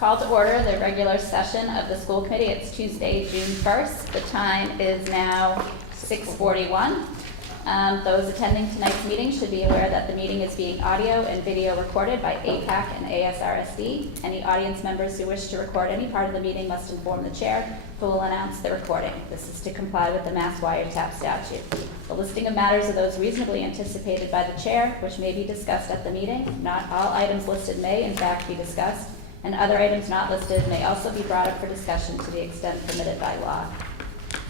Call to order the regular session of the school committee. It's Tuesday, June 1st. The time is now 6:41. Those attending tonight's meeting should be aware that the meeting is being audio and video recorded by APAC and ASRSD. Any audience members who wish to record any part of the meeting must inform the chair, who will announce the recording. This is to comply with the Mass Wiretap statute. The listing of matters are those reasonably anticipated by the chair, which may be discussed at the meeting. Not all items listed may, in fact, be discussed, and other items not listed may also be brought up for discussion to the extent permitted by law.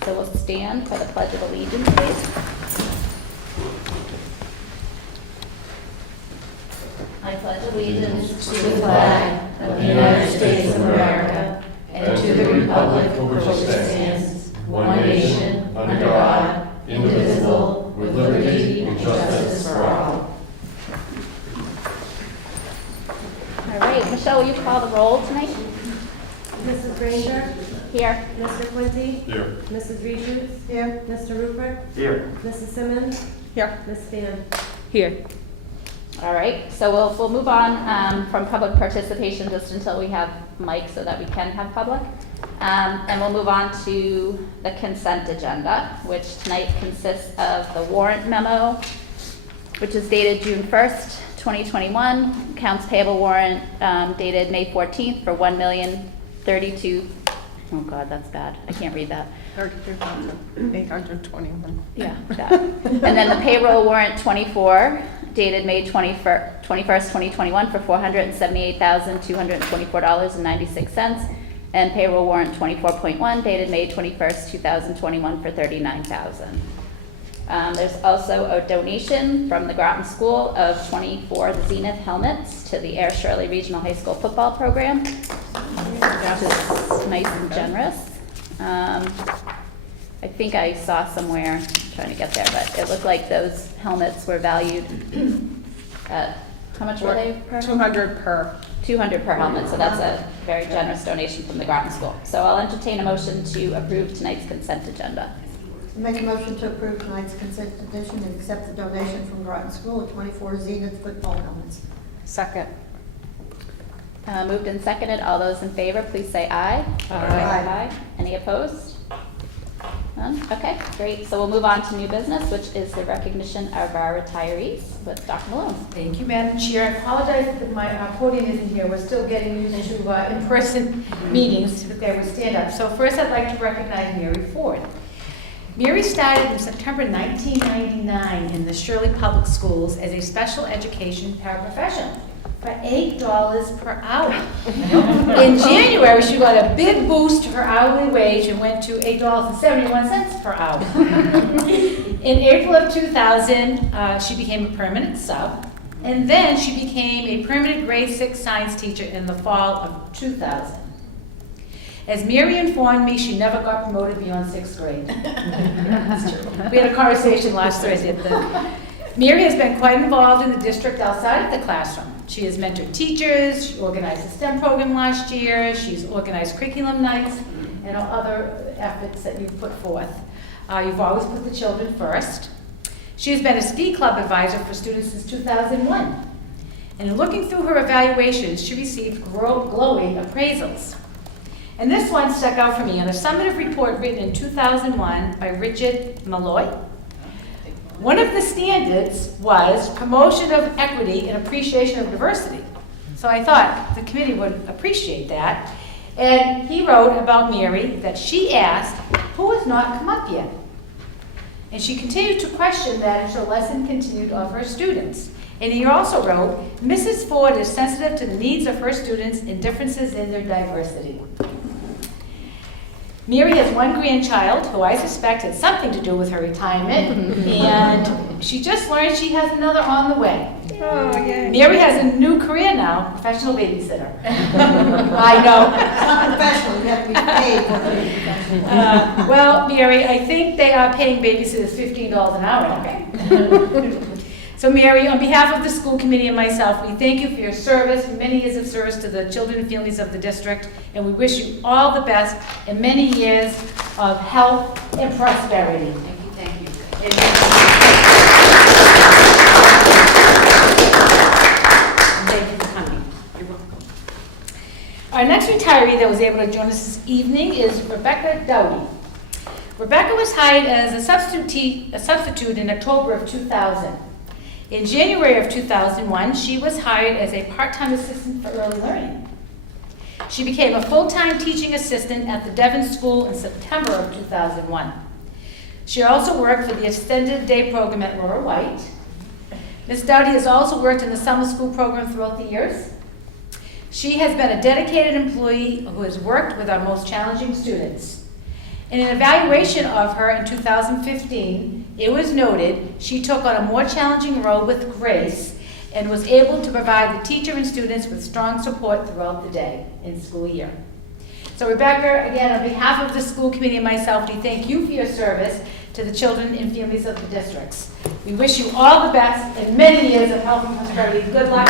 So we'll stand for the Pledge of Allegiance, please. I pledge allegiance to the flag of the United States of America and to the republic for which it stands, one nation, under God, indivisible, with liberty and justice for all. All right, Michelle, will you call the roll tonight? Mrs. Granger? Here. Mr. Quincy? Here. Mrs. Richards? Here. Mr. Rupert? Here. Mrs. Simmons? Here. Ms. Stan? Here. All right, so we'll move on from public participation just until we have mics so that we can have public. And we'll move on to the consent agenda, which tonight consists of the warrant memo, which is dated June 1st, 2021, accounts payable warrant dated May 14th for $1,032,000. Oh God, that's bad. I can't read that. 33,821. Yeah, that. And then the payroll warrant 24, dated May 21st, 2021 for $478,224.96, and payroll warrant 24.1, dated May 21st, 2021 for $39,000. There's also a donation from the Groton School of 24 Zenith helmets to the Air Shirley Regional High School football program, which is nice and generous. I think I saw somewhere, I'm trying to get there, but it looked like those helmets were valued at, how much were they per? 200 per. 200 per helmet, so that's a very generous donation from the Groton School. So I'll entertain a motion to approve tonight's consent agenda. Make a motion to approve tonight's consent edition and accept the donation from Groton School of 24 Zenith football helmets. Second. Moved and seconded. All those in favor, please say aye. Aye. Any opposed? None? Okay, great. So we'll move on to new business, which is the recognition of our retirees with Dr. Malone. Thank you, Madam Chair. I apologize that my podium isn't here. We're still getting used to in-person meetings, but they would stand up. So first I'd like to recognize Mary Ford. Mary started in September 1999 in the Shirley Public Schools as a special education paraprofessional for $8 per hour. In January, she got a big boost to her hourly wage and went to $8.71 per hour. In April of 2000, she became a permanent sub, and then she became a permanent grade 6 science teacher in the fall of 2000. As Mary informed me, she never got promoted beyond 6th grade. We had a conversation last Thursday. Mary has been quite involved in the district outside of the classroom. She has mentored teachers, she organized the STEM program last year, she's organized curriculum nights, and other efforts that you've put forth. You've always put the children first. She has been a ski club advisor for students since 2001. And in looking through her evaluations, she received glowing appraisals. And this one stuck out for me in a summative report written in 2001 by Richard Malloy. One of the standards was promotion of equity and appreciation of diversity. So I thought the committee would appreciate that. And he wrote about Mary that she asked, who has not come up yet? And she continued to question that as her lesson continued of her students. And he also wrote, Mrs. Ford is sensitive to the needs of her students and differences in their diversity. Mary has one grandchild who I suspect had something to do with her retirement, and she just learned she has another on the way. Oh, yay. Mary has a new career now, professional babysitter. I know. It's not professional, you have to be paid for it. Well, Mary, I think they are paying babysitters $15 an hour. Okay. So Mary, on behalf of the school committee and myself, we thank you for your service, many years of service to the children and families of the district, and we wish you all the best and many years of health and prosperity. Thank you, thank you. Thank you for coming. You're welcome. Our next retiree that was able to join us this evening is Rebecca Dowdy. Rebecca was hired as a substitute in October of 2000. In January of 2001, she was hired as a part-time assistant for early learning. She became a full-time teaching assistant at the Devon School in September of 2001. She also worked for the extended day program at Laura White. Ms. Dowdy has also worked in the summer school program throughout the years. She has been a dedicated employee who has worked with our most challenging students. In an evaluation of her in 2015, it was noted she took on a more challenging role with grace and was able to provide the teacher and students with strong support throughout the day and school year. So Rebecca, again, on behalf of the school committee and myself, we thank you for your service to the children and families of the districts. We wish you all the best and many years of health and prosperity. Good luck.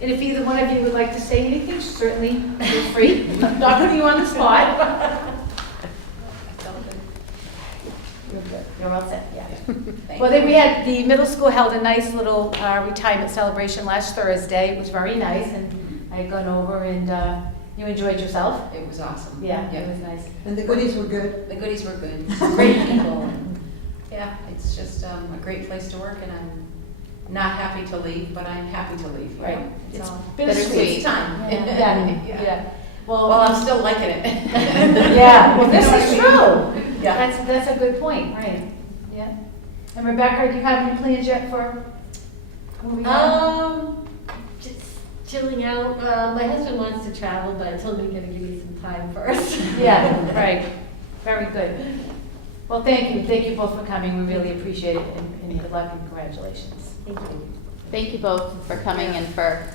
And if either one of you would like to say anything, certainly feel free. Not putting you on the spot. You're good. You're all set, yeah. Well, then we had, the middle school held a nice little retirement celebration last Thursday. It was very nice, and I had gone over and you enjoyed yourself. It was awesome. Yeah, it was nice. And the goodies were good. The goodies were good. Great people. And yeah, it's just a great place to work, and I'm not happy to leave, but I'm happy to leave. Right. It's It's all bittersweet. It's time. Yeah. Well, I'm still liking it. Yeah, well, this is true. Yeah. That's a good point, right? Yeah. And Rebecca, do you have any plans yet for moving on? Just chilling out. My husband wants to travel, but I told him he's gonna give me some time first. Yeah, right. Very good. Well, thank you. Thank you both for coming. We really appreciate it, and good luck and congratulations. Thank you. Thank you both for coming and for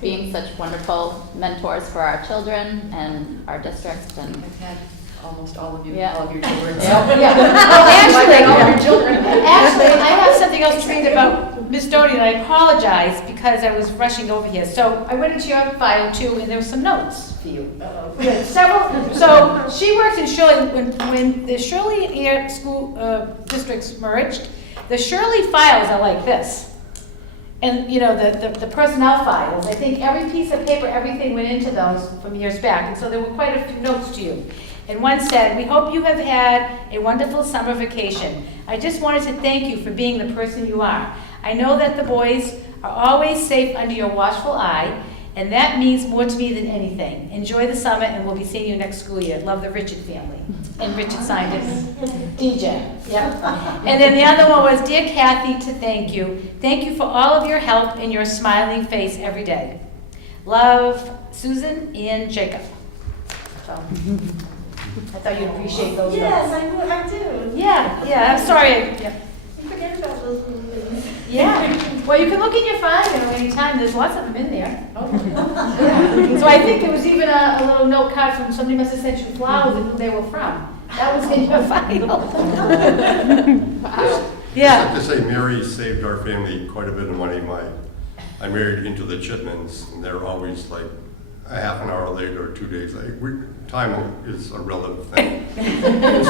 being such wonderful mentors for our children and our district. And I've had almost all of you, Yeah. all of your children. Yeah. Well, actually, I have something else to read about Miss Doty, and I apologize because I was rushing over here. So I went into your file too, and there were some notes for you. Good. Several. So she works in Shirley. When the Shirley and Air school districts merged, the Shirley files are like this. And, you know, the personnel files, I think every piece of paper, everything went into those from years back. And so there were quite a few notes to you. And one said, "We hope you have had a wonderful summer vacation. I just wanted to thank you for being the person you are. I know that the boys are always safe under your watchful eye, and that means more to me than anything. Enjoy the summer, and we'll be seeing you next school year. Love, the Richard family." And Richard signed it. DJ. Yep. And then the other one was, "Dear Kathy, to thank you. Thank you for all of your help and your smiling face every day. Love, Susan and Jacob." So, I thought you'd appreciate those Yes, notes. I do. Yeah, I'm sorry. Yeah. You forget about those little things. Yeah, well, you can look in your file, you know, anytime, there's lots of them in there. Yeah. So I think there was even a little note card from, somebody must have sent you flowers and who they were from. That was in your file. wow. Yeah. I have to say, Mary saved our family quite a bit of money. I married into the Chipmans, and they're always like a half an hour late or 2 days late. Time is a relative thing. And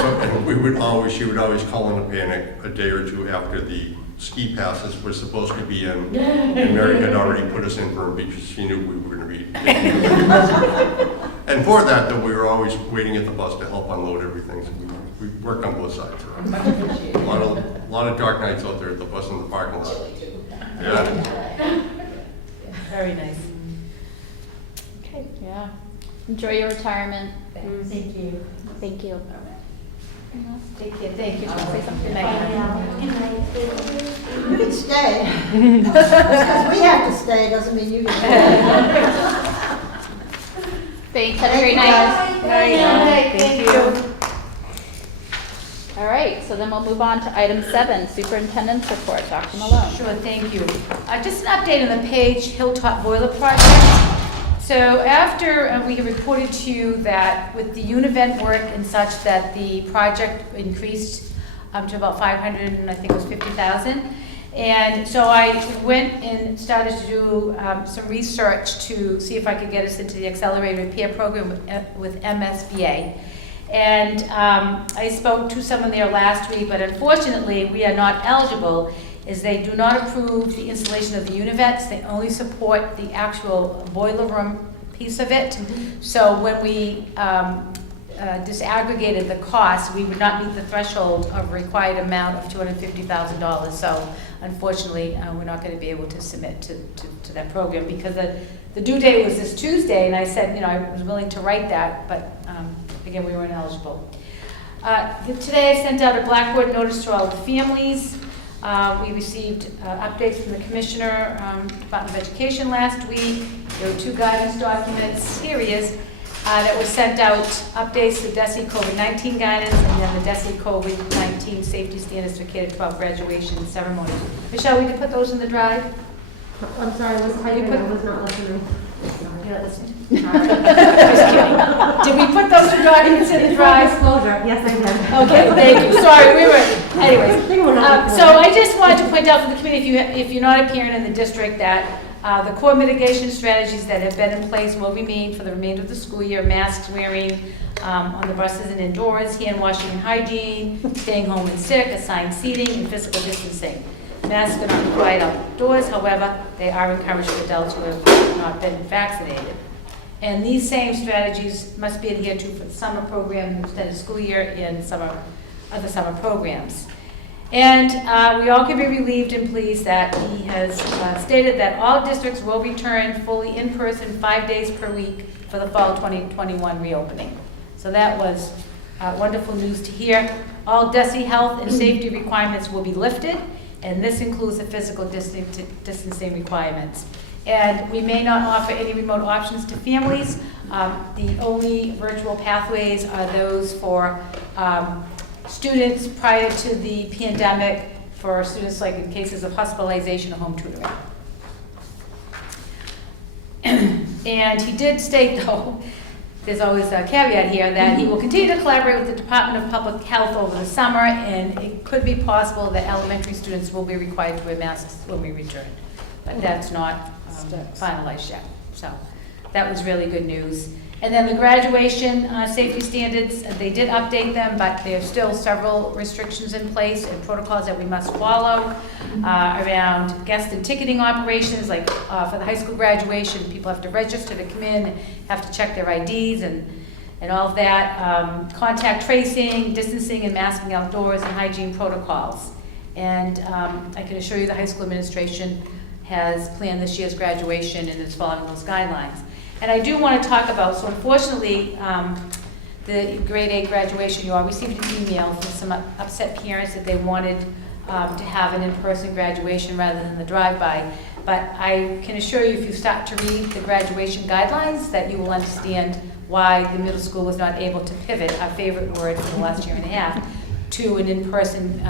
she would always call in a panic a day or two after the ski passes were supposed to be in, and Mary had already put us in for them because she knew we were going to be. And for that, though, we were always waiting at the bus to help unload everything. So we worked on both sides. A lot of dark nights out there at the bus in the parking lot. Yeah. Very nice. Okay. Yeah. Enjoy your retirement. Thank you. Thank you. Take care, thank you. Say something. Good night. You can stay. Because we have to stay, doesn't mean you can stay. Thanks. Have a great night. Thank you. All right. So then we'll move on to item 7, Superintendent's Report. Dr. Malone. Sure, thank you. Just an update on the Page Hilltop Boiler Project. So after we reported to you that with the Univent work and such that the project increased to about 500 and I think it was 50,000. And so I went and started to do some research to see if I could get us into the accelerated repair program with MSBA. And I spoke to someone there last week, but unfortunately we are not eligible is they do not approve the installation of the univets. They only support the actual boiler room piece of it. So when we disaggregated the cost, we would not meet the threshold of required amount of $250,000. So unfortunately, we're not going to be able to submit to that program because the due date was this Tuesday, and I said, I was willing to write that, but again, we weren't eligible. Today I sent out a Blackboard notice to all the families. We received updates from the Commissioner, Department of Education last week. There were 2 guidance documents, here he is, that were sent out, updates to DESE COVID-19 guidance, and then the DESE COVID-19 safety standards for K-12 graduation ceremonies. Michelle, we could put those in the drive? I'm sorry, I was typing, I was not listening. You're not listening? Just kidding. Did we put those 2 documents in the drive? Disclosure, yes, I did. Okay, thank you. Sorry, we were, anyways. So I just wanted to point out for the committee, if you're not a parent in the district, that the core mitigation strategies that have been in place will remain for the remainder of the school year. Masks wearing on the buses and indoors, hand washing and hygiene, staying home and sick, assigned seating, and physical distancing. Masks are not required outdoors, however, they are encouraged for adults who have not been vaccinated. And these same strategies must be adhered to for the summer program, the extended school year, and other summer programs. And we all can be relieved and pleased that he has stated that all districts will return fully in person 5 days per week for the fall 2021 reopening. So that was wonderful news to hear. All DESE health and safety requirements will be lifted, and this includes the physical distancing requirements. And we may not offer any remote options to families. The only virtual pathways are those for students prior to the pandemic, for students like in cases of hospitalization or home tutoring. And he did state, though, there's always a caveat here, that he will continue to collaborate with the Department of Public Health over the summer, and it could be possible that elementary students will be required to wear masks when we return. But that's not finalized yet. So that was really good news. And then the graduation safety standards, they did update them, but there's still several restrictions in place and protocols that we must follow around guest and ticketing operations. Like for the high school graduation, people have to register to come in, have to check their IDs and all of that. Contact tracing, distancing and masking outdoors, and hygiene protocols. And I can assure you the high school administration has planned this year's graduation and is following those guidelines. And I do want to talk about, so unfortunately, the grade 8 graduation, you all received an email from some upset parents that they wanted to have an in-person graduation rather than the drive-by. But I can assure you, if you start to read the graduation guidelines, that you will understand why the middle school was not able to pivot, our favorite word for the last year and a half, to an in-person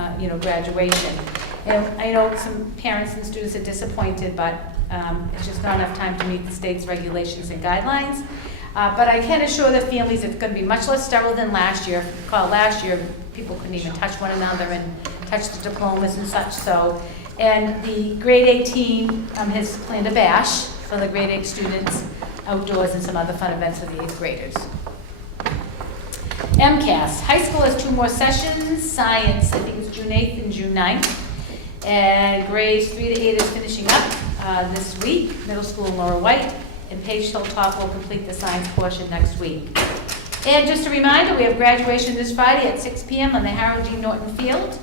graduation. And I know some parents and students are disappointed, but it's just not enough time to meet the state's regulations and guidelines. But I can assure the families it's going to be much less sterile than last year. If you recall, last year, people couldn't even touch one another and touch the diplomas and such. So, and the grade 8 team has planned a bash for the grade 8 students outdoors and some other fun events for the 8th graders. MCAS. High school has 2 more sessions. Science, I think it's June 8th and June 9th. And grades 3 to 8 is finishing up this week. Middle school and Laura White. And Paige Hilltop will complete the science portion next week. And just a reminder, we have graduation this Friday at 6 p.m. on the Harold G. Norton Field.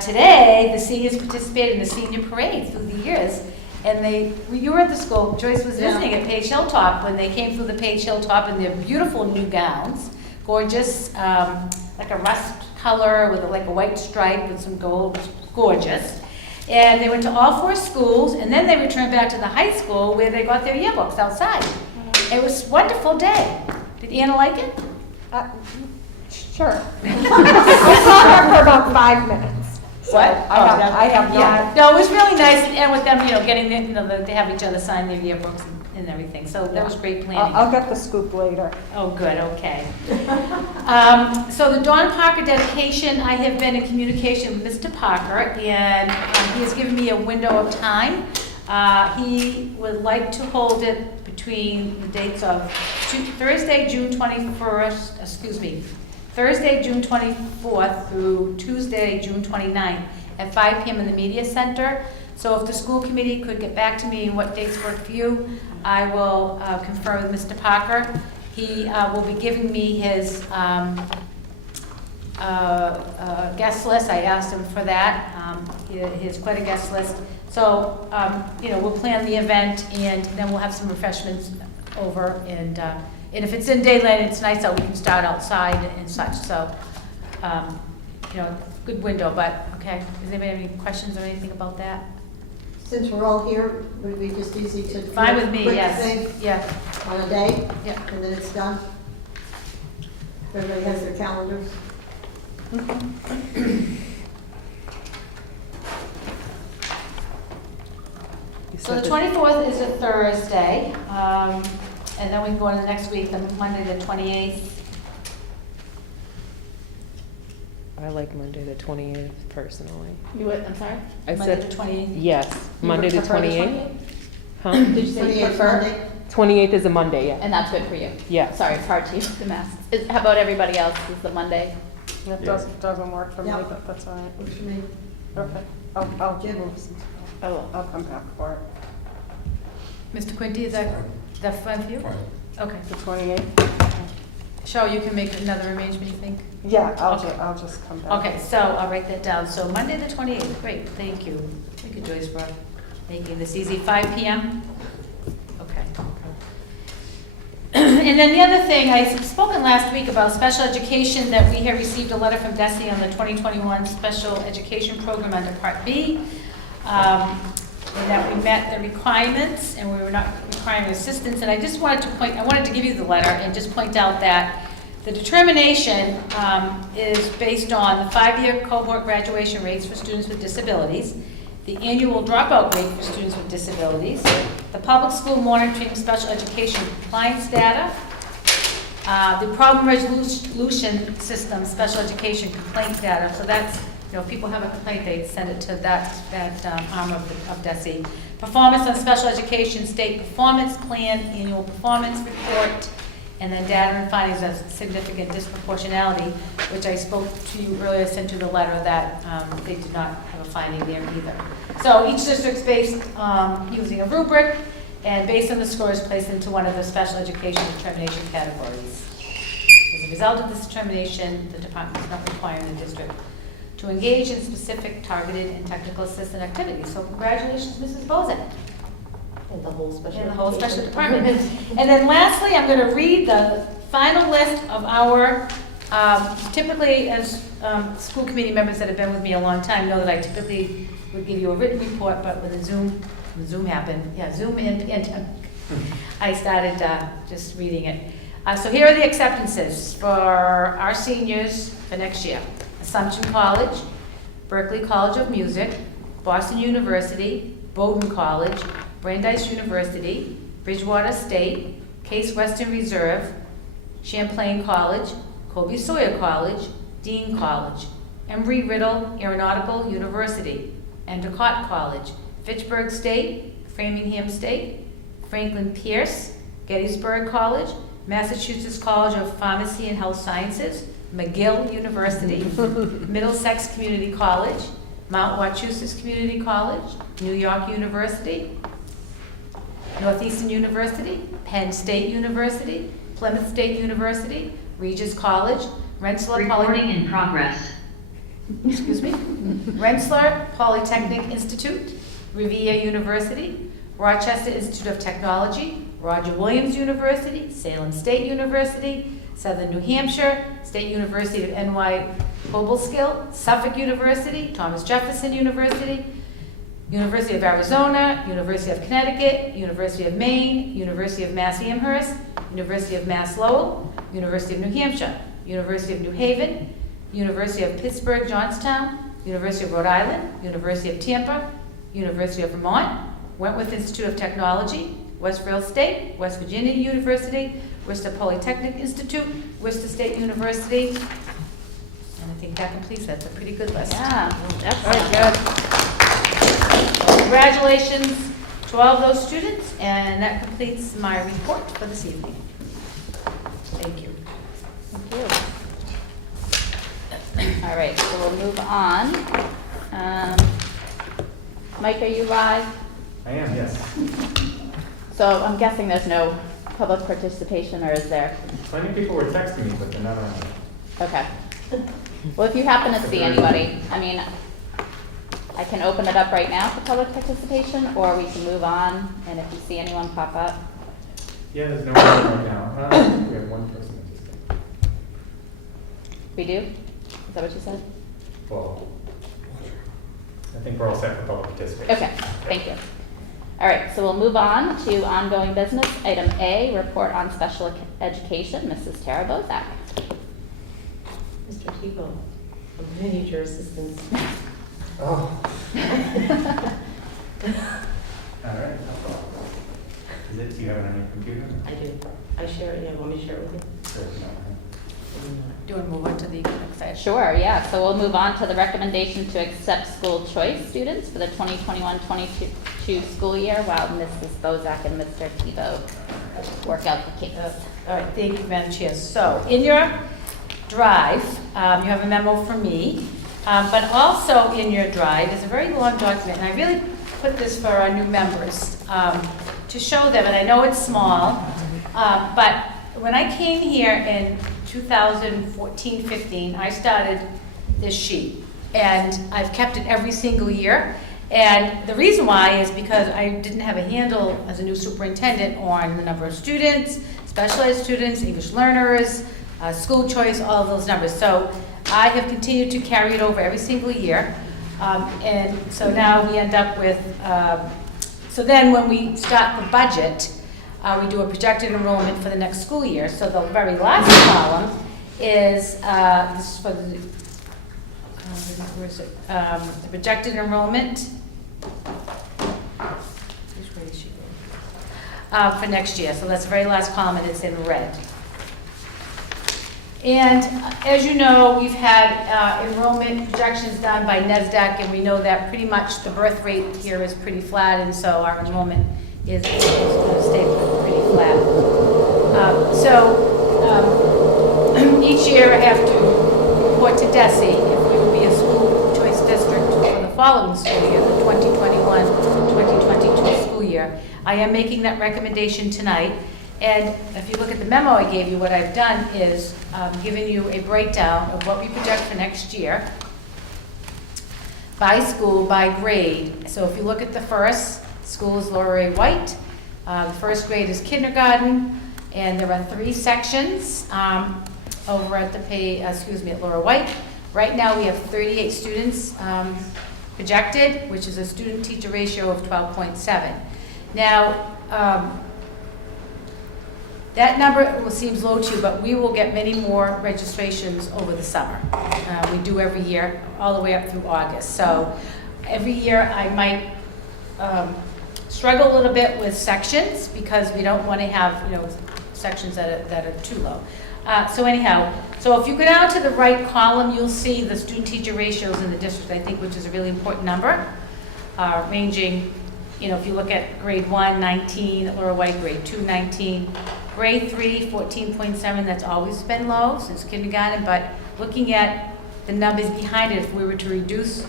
Today, the seniors participated in the senior parade through the years. And you were at the school, Joyce was visiting at Paige Hilltop when they came through the Paige Hilltop in their beautiful new gowns. Gorgeous, like a rust color with like a white stripe with some gold, gorgeous. And they went to all 4 schools, and then they returned back to the high school where they got their yearbooks outside. It was a wonderful day. Did Anna like it? Sure. I saw her for about 5 minutes. What? I have no. Yeah, no, it was really nice, and with them, getting to have each other sign their yearbooks and everything. So that was great planning. I'll get the scoop later. Oh, good, okay. So the Dawn Parker dedication, I have been in communication with Mr. Parker, and he has given me a window of time. He would like to hold it between the dates of Thursday, June 24th through Tuesday, June 29th. at 5 p.m. in the Media Center. So if the school committee could get back to me what dates work for you, I will confer with Mr. Parker. He will be giving me his guest list. I asked him for that. He has quite a guest list. So, we'll plan the event, and then we'll have some refreshments over, and if it's in daylight and it's nice out, we can start outside and such. So, good window, but, okay. Does anybody have any questions or anything about that? Since we're all here, would it be just easy to? Fine with me, quick yes. thing Yeah, On a day? yeah. And then it's done? Everybody has their calendars? So the 24th is a Thursday, and then we can go into the next week, the Monday, the 28th. I like Monday the 28th personally. You would, I'm sorry? I Monday, said the 28th. yes, Monday the prefer the 28th. Huh? Did you say you 28th prefer? Monday? 28th is a Monday, yeah. And that's good for you? Yeah. Sorry, it's hard to use the masks. How about everybody else? Is the Monday? That doesn't work for me, Yeah. but that's all right. Works for me. Okay. I'll Jim? move some stuff. Oh, I'll come back for it. Mr. Quinty, is that fine for you? Fine. Okay. The 28th? Cheryl, you can make another arrangement, you think? Yeah, Okay. I'll just come back. Okay, so I'll write that down. So Monday, the 28th, great, thank you. Thank you, Joyce, for making this easy. 5 p.m.? Okay. And then the other thing, I had spoken last week about special education, that we had received a letter from DESE on the 2021 special education program under Part B, and that we met the requirements, and we were not requiring assistance. And I just wanted to give you the letter and just point out that the determination is based on the 5-year cohort graduation rates for students with disabilities, the annual dropout rate for students with disabilities, the public school monitoring special education compliance data, the problem resolution system special education complaint data. So that's, if people have a complaint, they send it to that arm of DESE. Performance on special education state performance plan, annual performance report, and then data and findings of significant disproportionality, which I spoke to you earlier, sent you the letter that they did not have a finding there either. So each district's based using a rubric, and based on the scores placed into one of the special education determination categories. As a result of this determination, the department is not requiring the district to engage in specific targeted and technical assistance activities. So congratulations, Mrs. Bozak. And the whole special. And the whole special department. And then lastly, I'm going to read the final list of our, typically as school committee members that have been with me a long time know that I typically would give you a written report, but when Zoom happened, and I started just reading it. So here are the acceptances for our seniors for next year. Assumption College, Berkeley College of Music, Boston University, Bowdoin College, Brandeis University, Bridgewater State, Case Western Reserve, Champlain College, Colby Sawyer College, Dean College, Embry-Riddle Aeronautical University, Endicott College, Fitchburg State, Framingham State, Franklin Pierce, Gettysburg College, Massachusetts College of Pharmacy and Health Sciences, McGill University, Middlesex Community College, Mount Wachusett Community College, New York University, Northeastern University, Penn State University, Plymouth State University, Regis College, Rensselaer Recording in progress. Excuse me, Rensselaer Polytechnic Institute, Revere University, Rochester Institute of Technology, Roger Williams University, Salem State University, Southern New Hampshire, State University of NY Cobleskill, Suffolk University, Thomas Jefferson University, University of Arizona, University of Connecticut, University of Maine, University of Mass Amherst, University of Mass Lowell, University of New Hampshire, University of New Haven, University of Pittsburgh Johnstown, University of Rhode Island, University of Tampa, University of Vermont, Wentworth Institute of Technology, Westfield State, West Virginia University, Worcester Polytechnic Institute, Worcester State University, and I think that completes that. It's a pretty good list. yeah, that's Very good. Congratulations to all of those students, and that completes my report for this evening. Thank you. All right, so we'll move on. Mike, are you live? I am, yes. So I'm guessing there's no public participation, or is there? Plenty of people were texting me, but they're not around. Okay. Well, if you happen to see anybody, I mean, I can open it up right now for public participation, or we can move on, and if you see anyone pop up. Yeah, there's no one right now. We have one person that just came. We do? Is that what you said? Well, I think we're all set for public participation. Okay, thank you. All right, so we'll move on to ongoing business. Item A, report on special education, Mrs. Tara Bozak. Mr. Tebow, I'm going to need your assistance. Oh. All right, no problem. Do you have it on your computer? I do. I share it, yeah, want me to share it with you? Sure, no, Do you want to move on to the next item? Sure, yeah, so we'll move on to the recommendation to accept school choice students for the 2021-22 school year while Mrs. Bozak and Mr. Tebow work out the kinks. All right, thank you, Madam Chair. So, in your drive, you have a memo from me, but also in your drive is a very long document, and I really put this for our new members to show them, and I know it's small, but when I came here in 2014-15, I started this sheet, and I've kept it every single year. And the reason why is because I didn't have a handle as a new superintendent on the number of students, special ed students, English learners, school choice, all of those numbers. So I have continued to carry it over every single year. And so now we end up with, so then when we start the budget, we do a projected enrollment for the next school year. So the very last column is, this is for the, where is it? The projected enrollment. Where is she? For next year. So that's the very last column, and it's in red. And as you know, we've had enrollment projections done by NESDAQ, and we know that pretty much the birth rate here is pretty flat, and so our enrollment is going to stay pretty flat. Each year I have to report to DESE if we will be a school choice district for the following school year, the 2021-2022 school year. I am making that recommendation tonight. And if you look at the memo I gave you, what I've done is given you a breakdown of what we project for next year by school, by grade. So if you look at the first, school is Laura Ray White. The first grade is kindergarten, and there are 3 sections over at at Laura White. Right now we have 38 students projected, which is a student-teacher ratio of 12.7. Now, that number seems low to you, but we will get many more registrations over the summer. We do every year, all the way up through August. So every year I might struggle a little bit with sections because we don't want to have, sections that are too low. So if you go down to the right column, you'll see the student-teacher ratios in the district, I think, which is a really important number, ranging, if you look at grade 1, 19, at Laura White, grade 2, 19, grade 3, 14.7, that's always been low since kindergarten, but looking at the numbers behind it, if we were to reduce,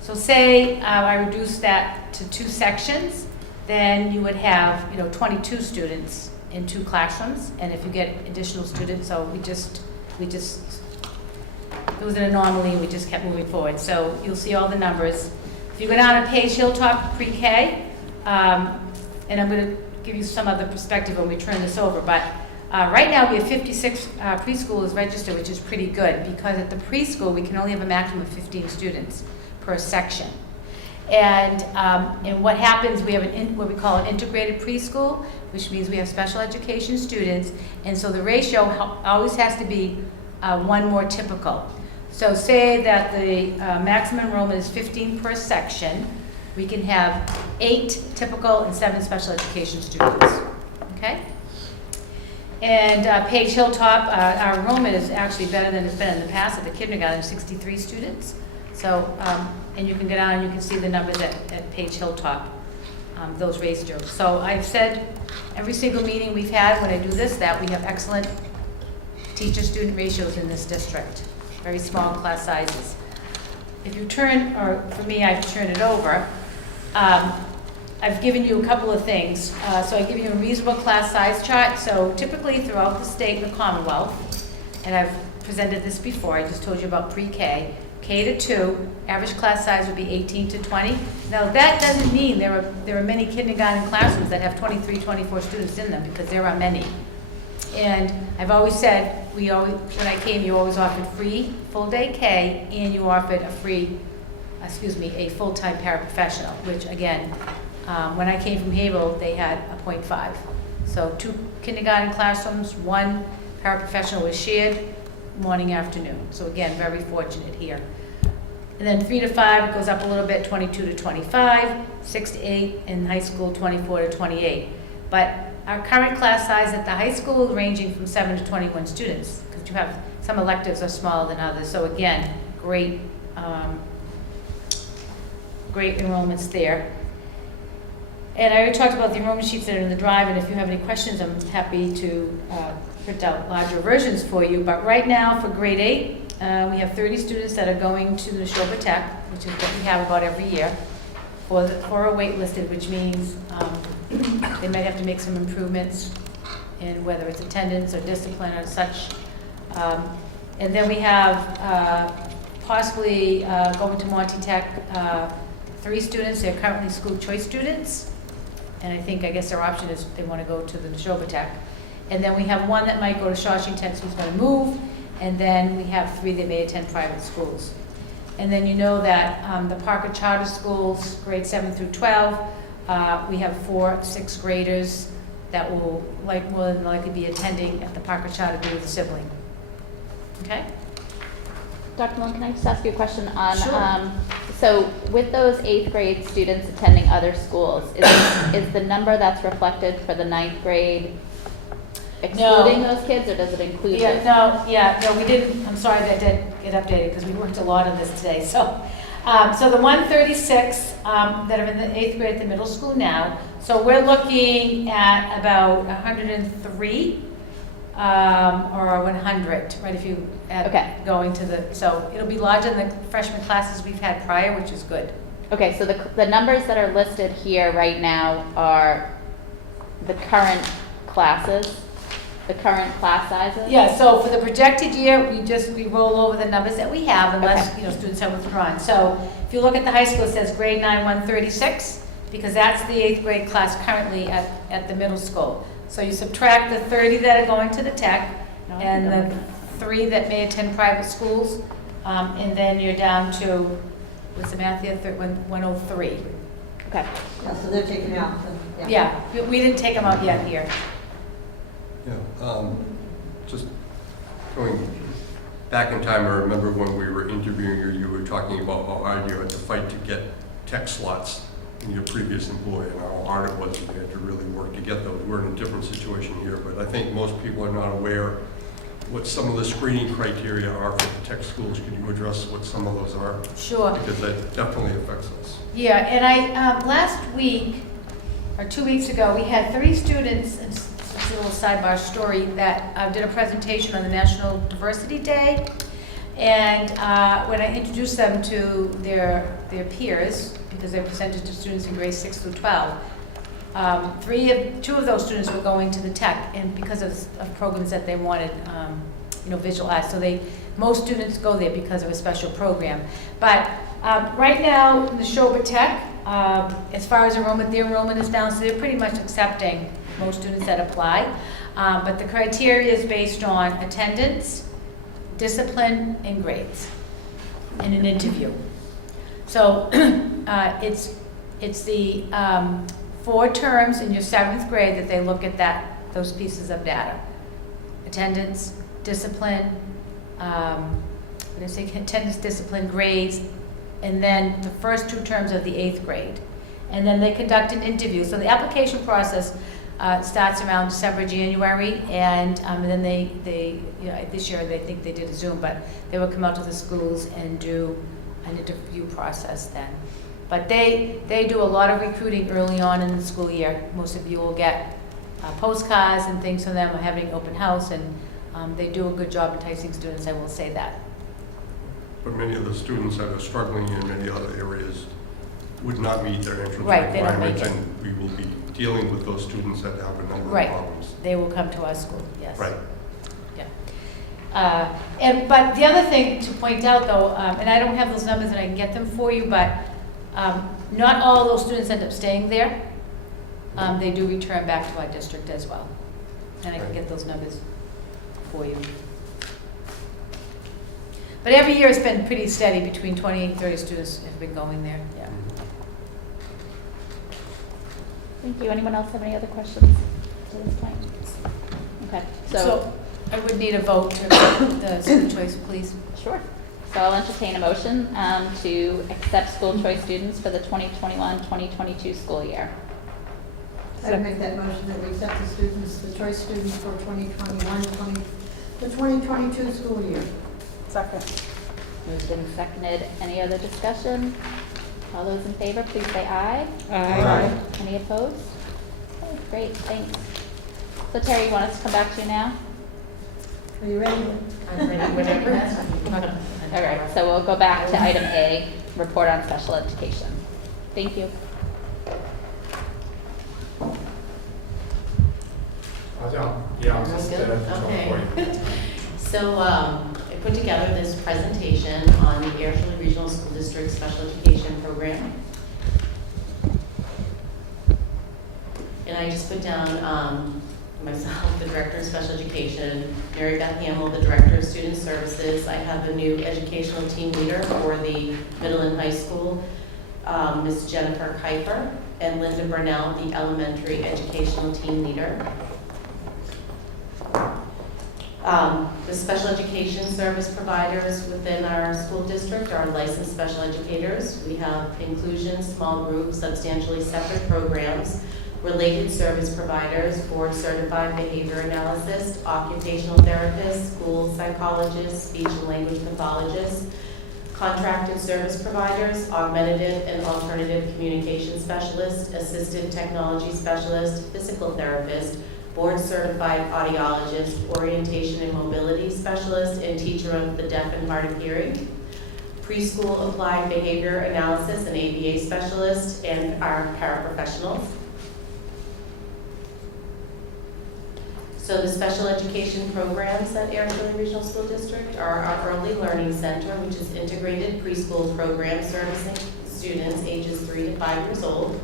so say I reduce that to 2 sections, then you would have, 22 students in 2 classrooms, and if you get additional students, so we just, it was an anomaly, and we just kept moving forward. So you'll see all the numbers. If you go down to page Hilltop Pre-K, and I'm going to give you some other perspective when we turn this over, but right now we have 56 preschoolers registered, which is pretty good, because at the preschool we can only have a maximum of 15 students per section. And what happens, we have what we call an integrated preschool, which means we have special education students, and so the ratio always has to be 1 more typical. So say that the maximum enrollment is 15 per section, we can have 8 typical and 7 special education students, okay? And Page Hilltop, our enrollment is actually better than it's been in the past at the kindergarten, 63 students. So, and you can go down and you can see the numbers at Page Hilltop, those ratios. So I've said every single meeting we've had when I do this that we have excellent teacher-student ratios in this district, very small class sizes. if you turn, or for me, I've turned it over, I've given you a couple of things. So I give you a reasonable class size chart. So typically throughout the state and the Commonwealth, and I've presented this before, I just told you about pre-K, K to 2, average class size would be 18 to 20. Now that doesn't mean there are many kindergarten classrooms that have 23, 24 students in them, because there are many. And I've always said, when I came, you always offered free full-day K, and you offered a full-time paraprofessional, which again, when I came from Haverhill, they had a 0.5. So 2 kindergarten classrooms, 1 paraprofessional was shared, morning, afternoon. So again, very fortunate here. And then 3 to 5 goes up a little bit, 22 to 25, 6 to 8, in high school, 24 to 28. But our current class size at the high school is ranging from 7 to 21 students, because you have, some electives are smaller than others. So again, great enrollments there. And I already talked about the enrollment sheets that are in the drive, and if you have any questions, I'm happy to print out larger versions for you. But right now, for grade 8, we have 30 students that are going to the Neshoba Tech, which is what we have about every year, for a waitlisted, which means they might have to make some improvements in whether it's attendance or discipline or such. And then we have possibly going to Monty Tech, 3 students. They're currently school choice students. And I guess their option is they want to go to the Neshoba Tech. And then we have 1 that might go to Shawshing who's going to move. And then we have 3 that may attend private schools. And then you know that the Parker Charter Schools, grades 7 through 12, we have 4 6th graders that will more than likely be attending at the Parker Charter due to a sibling. Okay? Dr. Malone, can I just ask you a question on, Sure. So with those 8th grade students attending other schools, is the number that's reflected for the 9th grade excluding those kids, or does it include those? No, we didn't, I'm sorry that didn't get updated, because we worked a lot on this today. So the 136 that are in the 8th grade at the middle school now, so we're looking at about 103 or 100, right, if you add going to the, so it'll be larger than the freshman classes we've had prior, which is good. Okay, so the numbers that are listed here right now are the current classes, the current class sizes? Yeah, so for the projected year, we roll over the numbers that we have unless, students have withdrawn. So if you look at the high school, it says grade 9, 136, because that's the 8th grade class currently at the middle school. So you subtract the 30 that are going to the tech and the 3 that may attend private schools, and then you're down to, what's the math here, 103. Okay. Yeah, so they're taken out. Yeah, we didn't take them out yet here. Yeah, just going back in time, I remember when we were interviewing you, you were talking about how hard you had to fight to get tech slots in your previous employer, and how hard it was, you had to really work to get those. We're in a different situation here, but I think most people are not aware what some of the screening criteria are for the tech schools. Can you address what some of those are? Sure. Because that definitely affects us. Yeah, and I, last week, or 2 weeks ago, we had 3 students, and it's a little sidebar story, that did a presentation on the National Diversity Day. And when I introduced them to their peers, because they presented to students in grades 6 through 12, 2 of those students were going to the tech, and because of programs that they wanted, visual arts. So most students go there because of a special program. But right now, the Neshoba Tech, as far as enrollment, their enrollment is down, so they're pretty much accepting most students that apply. But the criteria is based on attendance, discipline, and grades, and an interview. So it's the 4 terms in your 7th grade that they look at those pieces of data: attendance, discipline, attendance, discipline, grades, and then the first 2 terms of the 8th grade. And then they conduct an interview. So the application process starts around December, January, and then they this year they think they did a Zoom, but they will come out to the schools and do an interview process then. But they do a lot of recruiting early on in the school year. Most of you will get postcards and things from them, or having open house, and they do a good job enticing students, I will say that. but many of the students that are struggling in many other areas would not meet their entrance Right, they don't make requirements, it. and we will be dealing with those students that have a number Right. of problems. They will come to our school, yes. Right. Yeah. But the other thing to point out though, and I don't have those numbers and I can get them for you, but not all those students end up staying there. They do return back to our district as well. And I can get those numbers for you. But every year it's been pretty steady, between 20 and 30 students have been going there, yeah. Thank you. Anyone else have any other questions to this point? Okay, So I would need a vote to accept the school choice, please. sure. So I'll entertain a motion to accept school choice students for the 2021-2022 school year. I would make that motion that we accept the students, the choice students for 2022 school year. Second. Moved and seconded. Any other discussion? All those in favor, please say aye. Aye. Any opposed? Okay, great, thanks. So Terry, you want us to come back to you now? Are you ready? I'm ready whenever. All right, so we'll go back to item A, report on special education. Thank you. Yeah, I'll just Good? for Okay. you. So I put together this presentation on the Ayrshire Regional School District Special Education Program. And I just put down myself, the Director of Special Education, Mary Beth Hamill, the Director of Student Services. I have a new educational team leader for the middle and high school, Ms. Jennifer Kuiper, and Linda Burnell, the elementary educational team leader. The special education service providers within our school district are licensed special educators. We have inclusion, small groups, substantially separate programs, related service providers, board certified behavior analyst, occupational therapists, school psychologists, speech and language pathologists, contracted service providers, augmentative and alternative communication specialist, assistive technology specialist, physical therapist, board certified audiologist, orientation and mobility specialist, and teacher of the deaf and hard of hearing, preschool applied behavior analysis and ABA specialist, and our paraprofessionals. So the special education programs at Ayrshire Regional School District are our Early Learning Center, which is integrated preschool program servicing students ages 3 to 5 years old.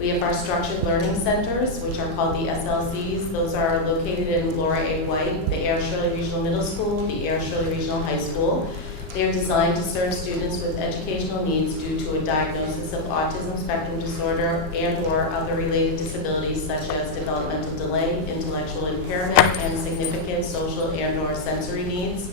We have our structured learning centers, which are called the SLCs. Those are located in Laura A. White, the Ayrshire Regional Middle School, the Ayrshire Regional High School. They are designed to serve students with educational needs due to a diagnosis of autism spectrum disorder and/or other related disabilities such as developmental delay, intellectual impairment, and significant social and/or sensory needs.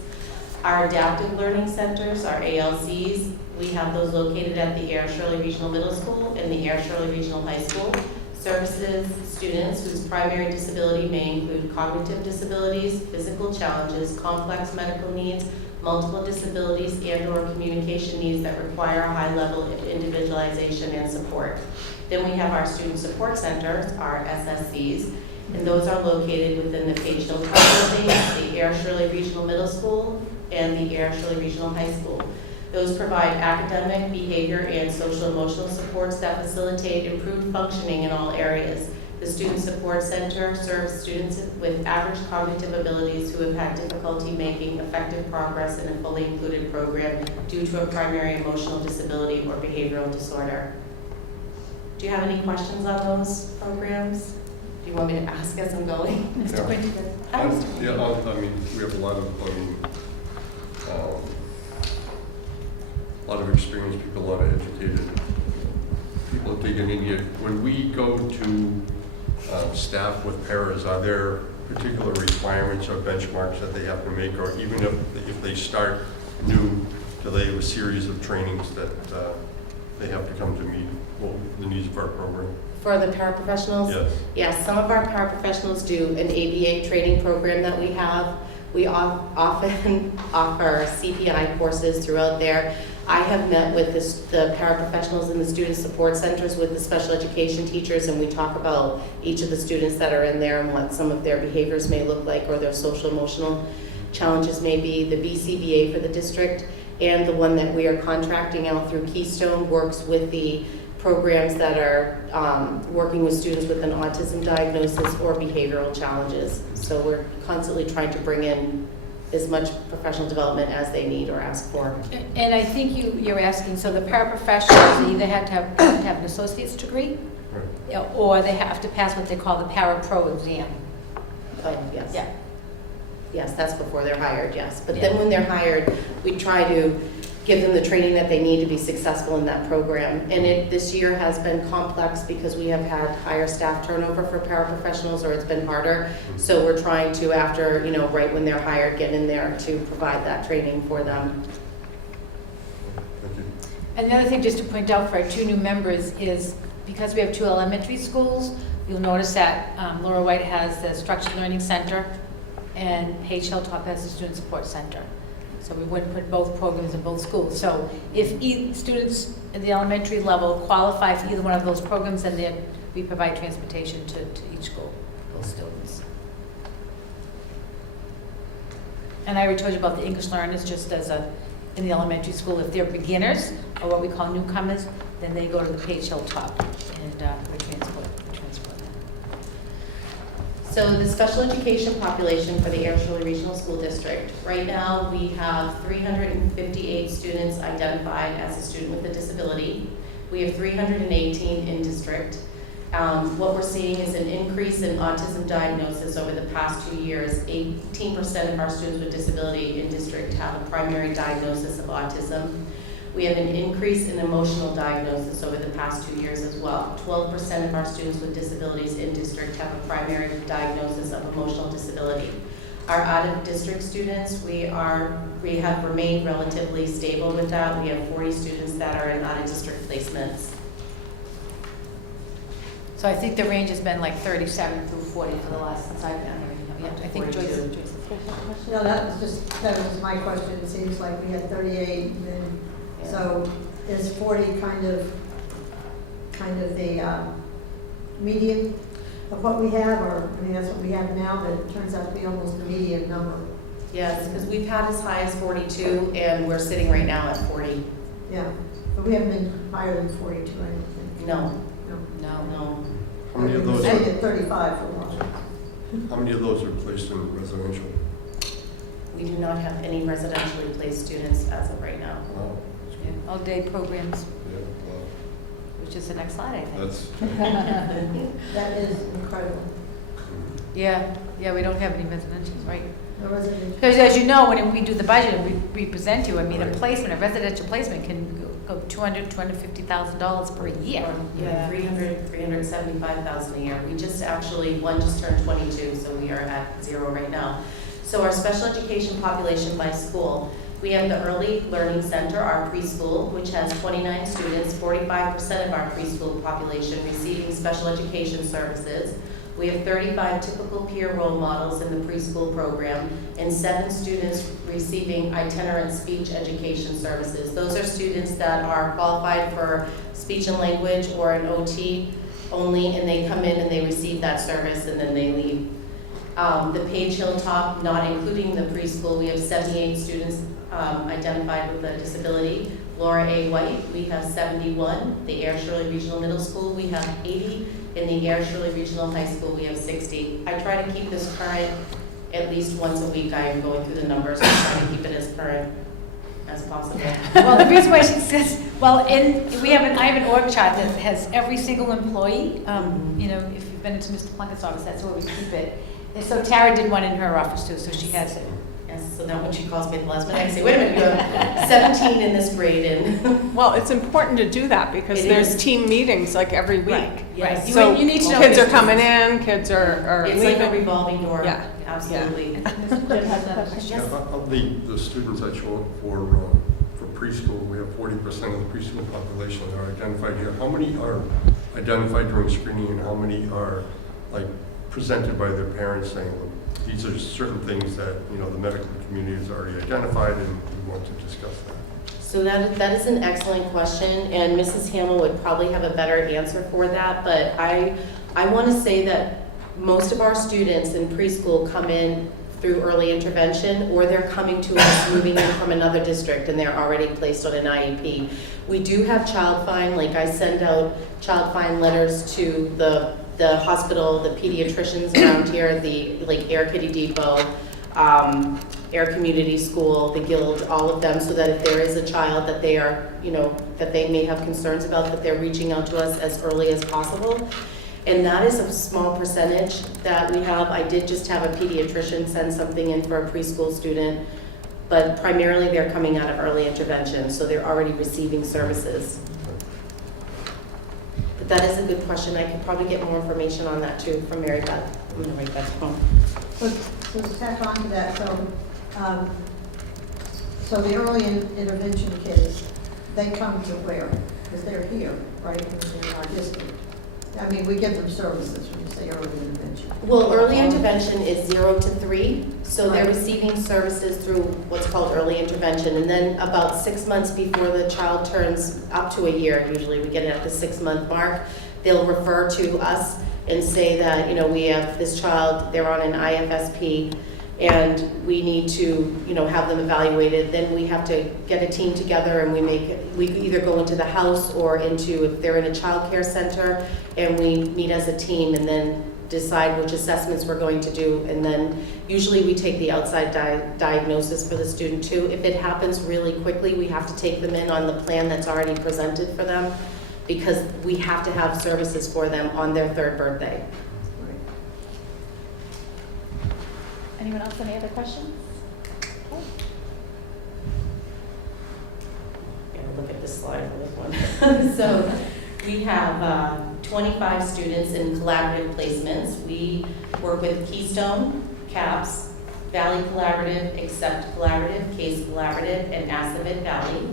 Our adaptive learning centers, our ALCs, we have those located at the Ayrshire Regional Middle School and the Ayrshire Regional High School. Services students whose primary disability may include cognitive disabilities, physical challenges, complex medical needs, multiple disabilities, and/or communication needs that require a high level of individualization and support. Then we have our student support centers, our SSCs, and those are located within the Page Hill building, the Ayrshire Regional Middle School, and the Ayrshire Regional High School. Those provide academic, behavior, and social emotional supports that facilitate improved functioning in all areas. The Student Support Center serves students with average cognitive abilities who have had difficulty making effective progress in a fully included program due to a primary emotional disability or behavioral disorder. Do you have any questions on those programs? Do you want me to ask as I'm going? Yeah. Quinty. I mean, we have a lot of, a lot of experienced people, a lot of educated people digging in here. When we go to staff with paras, are there particular requirements or benchmarks that they have to make, or even if they start new, do they have a series of trainings that they have to come to meet the needs of our program? For the paraprofessionals? Yes. Yes, some of our paraprofessionals do an ABA training program that we have. We often offer CPI courses throughout there. I have met with the paraprofessionals in the student support centers with the special education teachers, and we talk about each of the students that are in there and what some of their behaviors may look like or their social emotional challenges may be. The BCBA for the district and the one that we are contracting out through Keystone works with the programs that are working with students with an autism diagnosis or behavioral challenges. So we're constantly trying to bring in as much professional development as they need or ask for. And I think you're asking, so the paraprofessionals they either have to have an associate's degree, or they have to pass what they call the para-pro exam. Oh, yes. Yeah. Yes, that's before they're hired, yes. But then when they're hired, we try to give them the training that they need to be successful in that program. And this year has been complex because we have had higher staff turnover for paraprofessionals, or it's been harder. So we're trying to, after, right when they're hired, get in there to provide that training for them. Thank you. And the other thing, just to point out for our 2 new members, is because we have 2 elementary schools, you'll notice that Laura White has the Structured Learning Center and Paige Hilltop has the Student Support Center. So we wouldn't put both programs in both schools. So if students at the elementary level qualify for either one of those programs, then we provide transportation to each school, those students. And I already told you about the English learners, just as in the elementary school, if they're beginners, or what we call newcomers, then they go to the Paige Hilltop and we transport them. So the special education population for the Air Shirley Regional School District, right now we have 358 students identified as a student with a disability. We have 318 in district. What we're seeing is an increase in autism diagnosis over the past 2 years. 18% of our students with disability in district have a primary diagnosis of autism. We have an increase in emotional diagnosis over the past 2 years as well. 12% of our students with disabilities in district have a primary diagnosis of emotional disability. Our out-of-district students, we have remained relatively stable with that. We have 40 students that are in out-of-district placements. So I think the range has been like 37 through 40 for the last, since I've been here. Yeah, I think Joyce. 42. No, that was my question. It seems like we had 38, and then, so is 40 kind of the median of what we have, or, I mean, that's what we have now, but it turns out to be almost the median number. Yes, because we've had as high as 42, and we're sitting right now at 40. Yeah, but we haven't been higher than 42, I don't think. No, No. no. How many of We've those been are, at 35 for a while. how many of those are placed in residential? We do not have any residentially placed students as of right now. Wow. All-day programs, Yeah, wow. which is the next slide, I think. That's, That is incredible. Yeah, we don't have any residentials, right? No residential. Because as you know, when we do the budget and we present you, I mean, a Right. placement, a residential placement can go $250,000 per year. Yeah, 375,000 a year. We just actually, one just turned 22, so we are at 0 right now. So our special education population by school, we have the Early Learning Center, our preschool, which has 29 students, 45% of our preschool population receiving special education services. We have 35 typical peer role models in the preschool program and 7 students receiving itinerant speech education services. Those are students that are qualified for speech and language or an OT only, and they come in and they receive that service and then they leave. The Paige Hilltop, not including the preschool, we have 78 students identified with a disability. Laura A. White, we have 71. The Air Shirley Regional Middle School, we have 80. In the Air Shirley Regional High School, we have 60. I try to keep this current at least once a week. I am going through the numbers and trying to keep it as current as possible. Well, the reason why she says, I have an org chart that has every single employee. You know, if you've been into Mr. Plunkett's office, that's where we keep it. And so Tara did one in her office too, so she has it. Yes, so now when she calls me at the last minute, I say, wait a minute, you have 17 in this grade and. Well, it's important to do that because It there's is. team meetings like every week. Right. Yes. So You need to know kids are which coming in, kids are It's like a leaving. revolving door. Yeah. Absolutely. Mr. Jim has another question. yeah, of the students that show up for preschool, we have 40% of the preschool population that are identified here. How many are identified during screening and how many are like presented by their parents saying, well, these are certain things that, you know, the medical community has already identified and we want to discuss that? So that is an excellent question, and Mrs. Hamill would probably have a better answer for that, but I want to say that most of our students in preschool come in through early intervention, or they're coming to us moving in from another district and they're already placed on an IEP. We do have child find, like I send out child find letters to the hospital, the pediatricians around here, the like Air Kitty Depot, Air Community School, the Guild, all of them, so that if there is a child that they are, you know, that they may have concerns about, that they're reaching out to us as early as possible. And that is a small percentage that we have. I did just have a pediatrician send something in for a preschool student, but primarily they're coming out of early intervention, so they're already receiving services. But that is a good question. I could probably get more information on that too from Mary Beth. I'm gonna write that home. So to tack on to that, so the early intervention kids, they come to where? Because they're here, right, in our district. I mean, we give them services when you say early intervention. Well, early intervention is 0 to 3, so they're Right. receiving services through what's called early intervention. And then about 6 months before the child turns up to a year, usually we get it at the 6-month mark, they'll refer to us and say that, you know, we have this child, they're on an IFSP, and we need to, you know, have them evaluated. Then we have to get a team together and we either go into the house or into, if they're in a child care center, and we meet as a team and then decide which assessments we're going to do. And then usually we take the outside diagnosis for the student too. If it happens really quickly, we have to take them in on the plan that's already presented for them, because we have to have services for them on their 3rd birthday. Anyone else, any other questions? Okay. Yeah, look at this slide for this one. So we have 25 students in collaborative placements. We work with Keystone, CAPS, Valley Collaborative, Accept Collaborative, Case Collaborative, and Assabet Valley.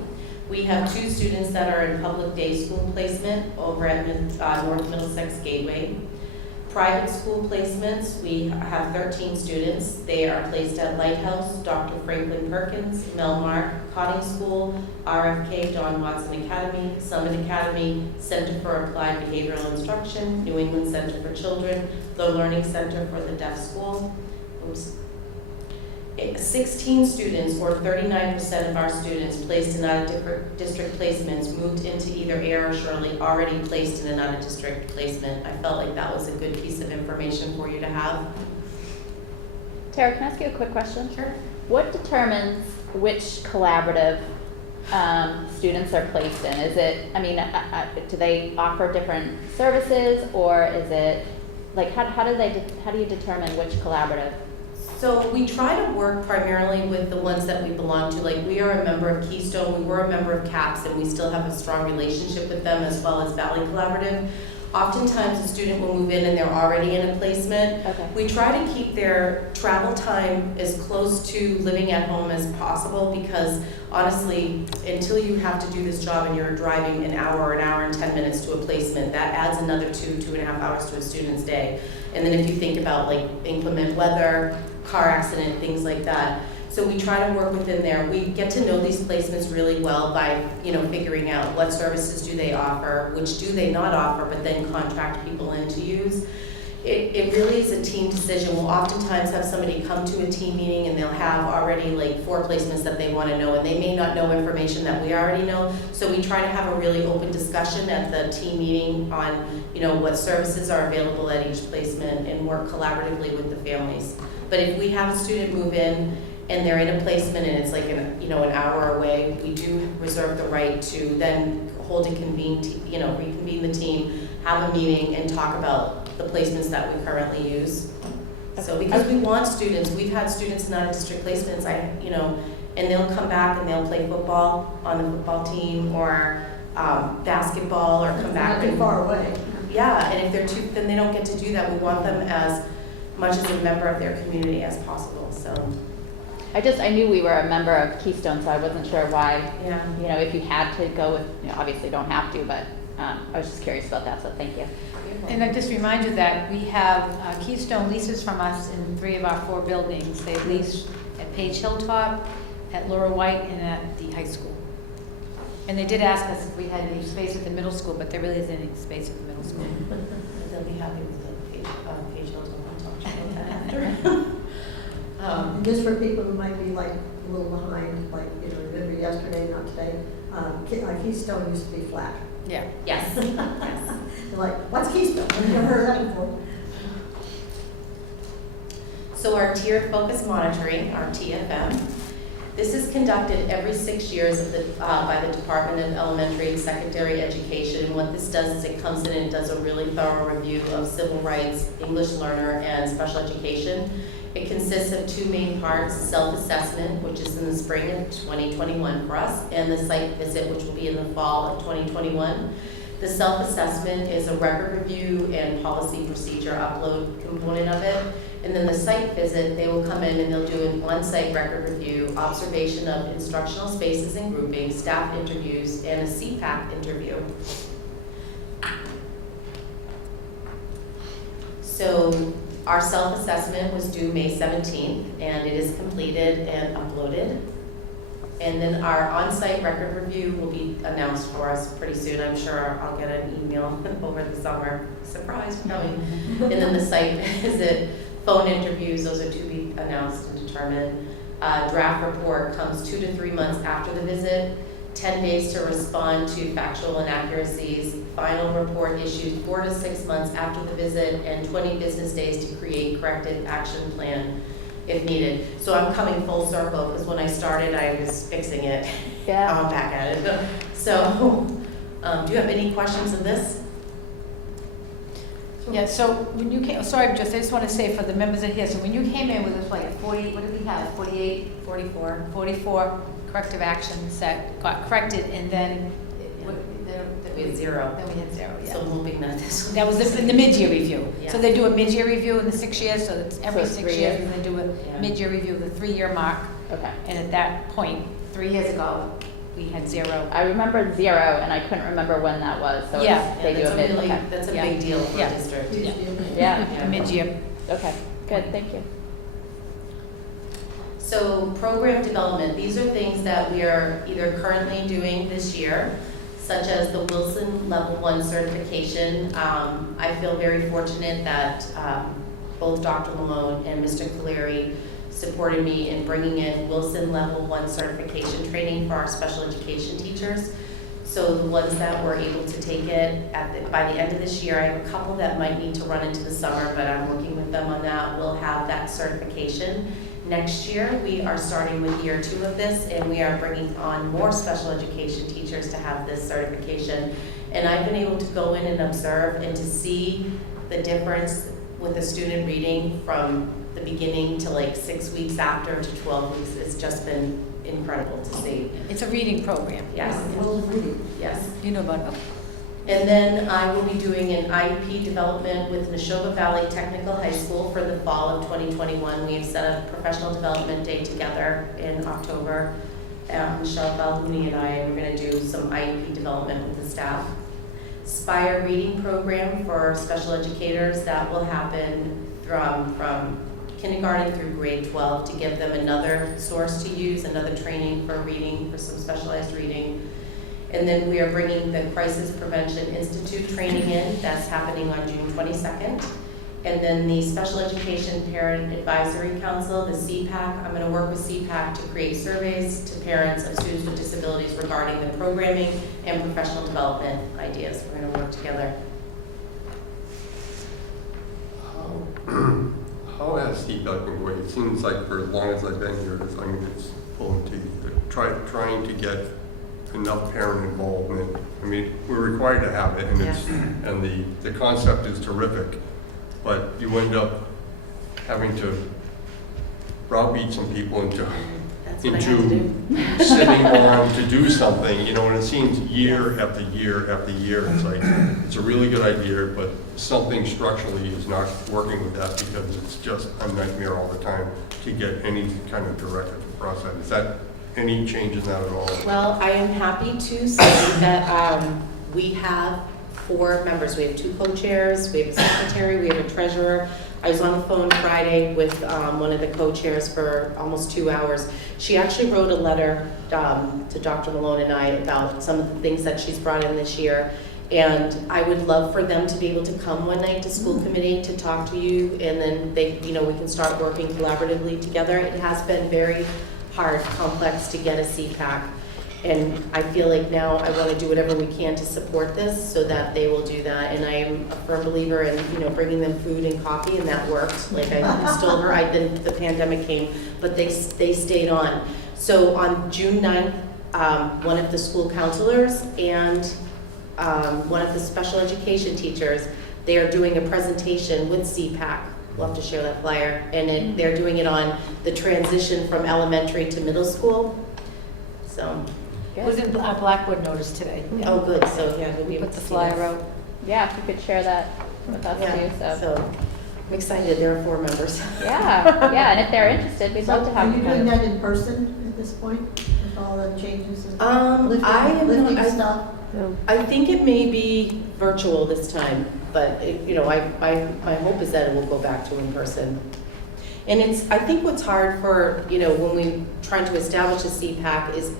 We have 2 students that are in public day school placement over at North Middlesex Gateway. Private school placements, we have 13 students. They are placed at Lighthouse, Dr. Franklin Perkins, Melmark, Cotting School, RFK, Don Watson Academy, Summit Academy, Center for Applied Behavioral Instruction, New England Center for Children, the Learning Center for the Deaf School. 16 students, or 39% of our students placed in out-of-district placements, moved into either Air or Shirley, already placed in an out-of-district placement. I felt like that was a good piece of information for you to have. Tara, can I ask you a quick question? Sure. What determines which collaborative students are placed in? Is it, I mean, do they offer different services, or is it, like, how do you determine which collaborative? So we try to work primarily with the ones that we belong to. Like, we are a member of Keystone, we were a member of CAPS, and we still have a strong relationship with them, as well as Valley Collaborative. Oftentimes, a student will move in and they're already in a placement. Okay. We try to keep their travel time as close to living at home as possible, because honestly, until you have to do this job and you're driving an hour and 10 minutes to a placement, that adds another 2.5 hours to a student's day. And then if you think about like inclement weather, car accident, things like that. So we try to work within there. We get to know these placements really well by, you know, figuring out what services do they offer, which do they not offer, but then contract people in to use. It really is a team decision. We'll oftentimes have somebody come to a team meeting and they'll have already like 4 placements that they want to know, and they may not know information that we already know. So we try to have a really open discussion at the team meeting on, you know, what services are available at each placement, and work collaboratively with the families. But if we have a student move in and they're in a placement and it's like an hour away, we do reserve the right to then hold and reconvene the team, have a meeting, and talk about the placements that we currently use. So because we want students, we've had students in out-of-district placements, and they'll come back and they'll play football on the football team, or basketball, or come back. Not too far away. Yeah, and if then they don't get to do that. We want them as much as a member of their community as possible, so. I knew we were a member of Keystone, so I wasn't sure why, Yeah. if you had to go with, obviously don't have to, but I was just curious about that, so thank you. And I just remind you that we have Keystone leases from us in 3 of our 4 buildings. They lease at Page Hilltop, at Laura White, and at the high school. And they did ask us if we had any space at the middle school, but there really isn't any space at the middle school. They'll be happy with the page Hilltop. I'll talk to you about that after. Just for people who might be like a little behind, like, remember yesterday, not today, Keystone used to be flat. Yeah. Yes. They're like, what's Keystone? I've never heard of that before. So our tiered focus monitoring, our TFM, this is conducted every 6 years by the Department of Elementary and Secondary Education. And what this does is it comes in and does a really thorough review of civil rights, English learner, and special education. It consists of two main parts: self-assessment, which is in the spring of 2021 for us, and the site visit, which will be in the fall of 2021. The self-assessment is a record review and policy procedure upload component of it. And then the site visit, they will come in and they'll do an on-site record review, observation of instructional spaces and groupings, staff interviews, and a CPAC interview. So our self-assessment was due May 17th, and it is completed and uploaded. And then our on-site record review will be announced for us pretty soon. I'm sure I'll get an email over the summer. Surprise, we're coming. And then the site visit, phone interviews, those are to be announced and determined. Draft report comes 2 to 3 months after the visit, 10 days to respond to factual inaccuracies. Final report issued 4 to 6 months after the visit, and 20 business days to create corrective action plan if needed. So I'm coming full circle, because when I started, I was fixing it. Yeah. I'm back at it. So, do you have any questions of this? Yeah, so when you came, sorry, I just want to say for the members in here, so when you came in with this, like, 40, what did we have, 48? 44 corrective actions that got corrected, and then We had 0. Then we had 0, yeah. So I'm hoping that this one. That was in the mid-year review. Yeah. So they do a mid-year review in the 6 years, so it's every So it's 6 3 years, years. and they do a Yeah. mid-year review of the 3-year mark. Okay. And at that point, 3 years ago, we had 0. I remembered 0, and I couldn't remember when that was, so Yeah. it's- they do that's a a mid, really, okay. that's a Yeah. big deal for Yeah. a district. Huge Yeah. deal. Yeah, A mid-year. okay, good, thank you. So program development, these are things that we are either currently doing this year, such as the Wilson Level 1 certification. I feel very fortunate that both Dr. Malone and Mr. Caleri supported me in bringing in Wilson Level 1 certification training for our special education teachers. So the ones that were able to take it by the end of this year, I have a couple that might need to run into the summer, but I'm working with them on that. We'll have that certification. Next year, we are starting with year 2 of this, and we are bringing on more special education teachers to have this certification. And I've been able to go in and observe and to see the difference with the student reading from the beginning to like 6 weeks after to 12 weeks. It's just been incredible to see. It's a reading program. Yes, Well, reading. yes. You know about it. And then I will be doing an IEP development with Neshoba Valley Technical High School for the fall of 2021. We have set a professional development day together in October. Michelle Balhouni and I, we're going to do some IEP development with the staff. Spire reading program for special educators that will happen from kindergarten through grade 12 to give them another source to use, another training for reading, for some specialized reading. And then we are bringing the Crisis Prevention Institute training in. That's happening on June 22nd. And then the Special Education Parent Advisory Council, the CPAC, I'm going to work with CPAC to create surveys to parents of students with disabilities regarding the programming and professional development ideas. We're going to work together. How has CPAC been going? It seems like for as long as I've been here, it's pulling teeth. Trying to get enough parent involvement. I mean, we're required to have it, and the concept is terrific, but you end up having to browbeat some people into That's what I have to do. sitting on to do something, and it seems year after year after year, it's like, it's a really good idea, but something structurally is not working with that because it's just a nightmare all the time to get any kind of directive process. Is that any change in that at all? Well, I am happy to say that we have 4 members. We have 2 co-chairs, we have a secretary, we have a treasurer. I was on the phone Friday with one of the co-chairs for almost 2 hours. She actually wrote a letter to Dr. Malone and I about some of the things that she's brought in this year. And I would love for them to be able to come one night to school committee to talk to you, and then they, we can start working collaboratively together. It has been very hard, complex to get a CPAC. And I feel like now I want to do whatever we can to support this so that they will do that. And I am a firm believer in, bringing them food and coffee, and that worked. Like I stole her, then the pandemic came, but they stayed on. So on June 9th, one of the school counselors and one of the special education teachers, they are doing a presentation with CPAC. We'll have to share that flyer. And they're doing it on the transition from elementary to middle school. So. It was in our Blackboard notice today. Oh, good, so yeah, we'll be able Put to the see flyer that. out. Yeah, if you could share that with us Yeah, too, so. so I'm excited, there are 4 members. Yeah, and if they're interested, we'd love to Are have you them. doing that in person at this point, with all the changes and lifting, I am lifting not- stuff? I think it may be virtual this time, but my hope is that it will go back to in person. And I think what's hard for, when we're trying to establish a CPAC is,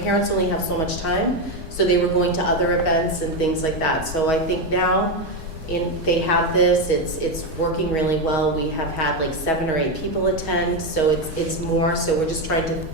parents only have so much time, so they were going to other events and things like that. So I think now, they have this, it's working really well. We have had like 7 or 8 people attend, so it's more, so we're just trying to,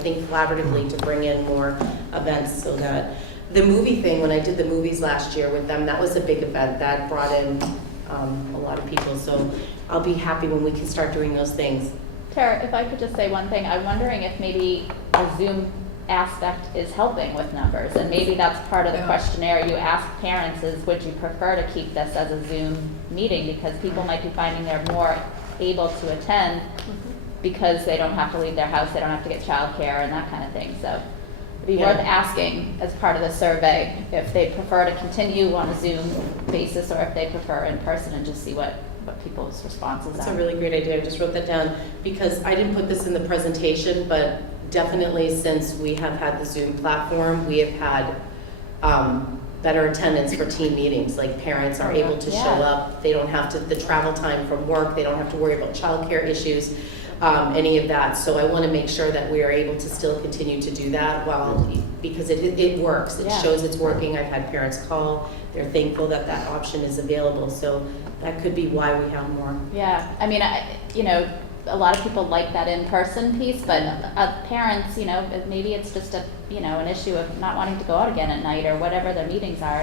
think collaboratively to bring in more events so that, the movie thing, when I did the movies last year with them, that was a big event, that brought in a lot of people, so I'll be happy when we can start doing those things. Tara, if I could just say one thing, I'm wondering if maybe the Zoom aspect is helping with numbers, and maybe that's part of the questionnaire you ask parents is, would you prefer to keep this as a Zoom meeting? Because people might be finding they're more able to attend because they don't have to leave their house, they don't have to get childcare and that kind of thing, so it'd be worth asking as part of the survey if they prefer to continue on a Zoom basis or if they prefer in person, and just see what people's responses That's are. a really great idea. I just wrote that down because I didn't put this in the presentation, but definitely since we have had the Zoom platform, we have had better attendance for team meetings. Like parents are able to show up. They don't have to, the travel time from work, they don't have to worry about childcare issues, any of that. So I want to make sure that we are able to still continue to do that because it works. It shows it's working. I've had parents call. They're thankful that that option is available. So that could be why we have more. Yeah, I mean, a lot of people like that in-person piece, but parents, maybe it's just an issue of not wanting to go out again at night or whatever their meetings are,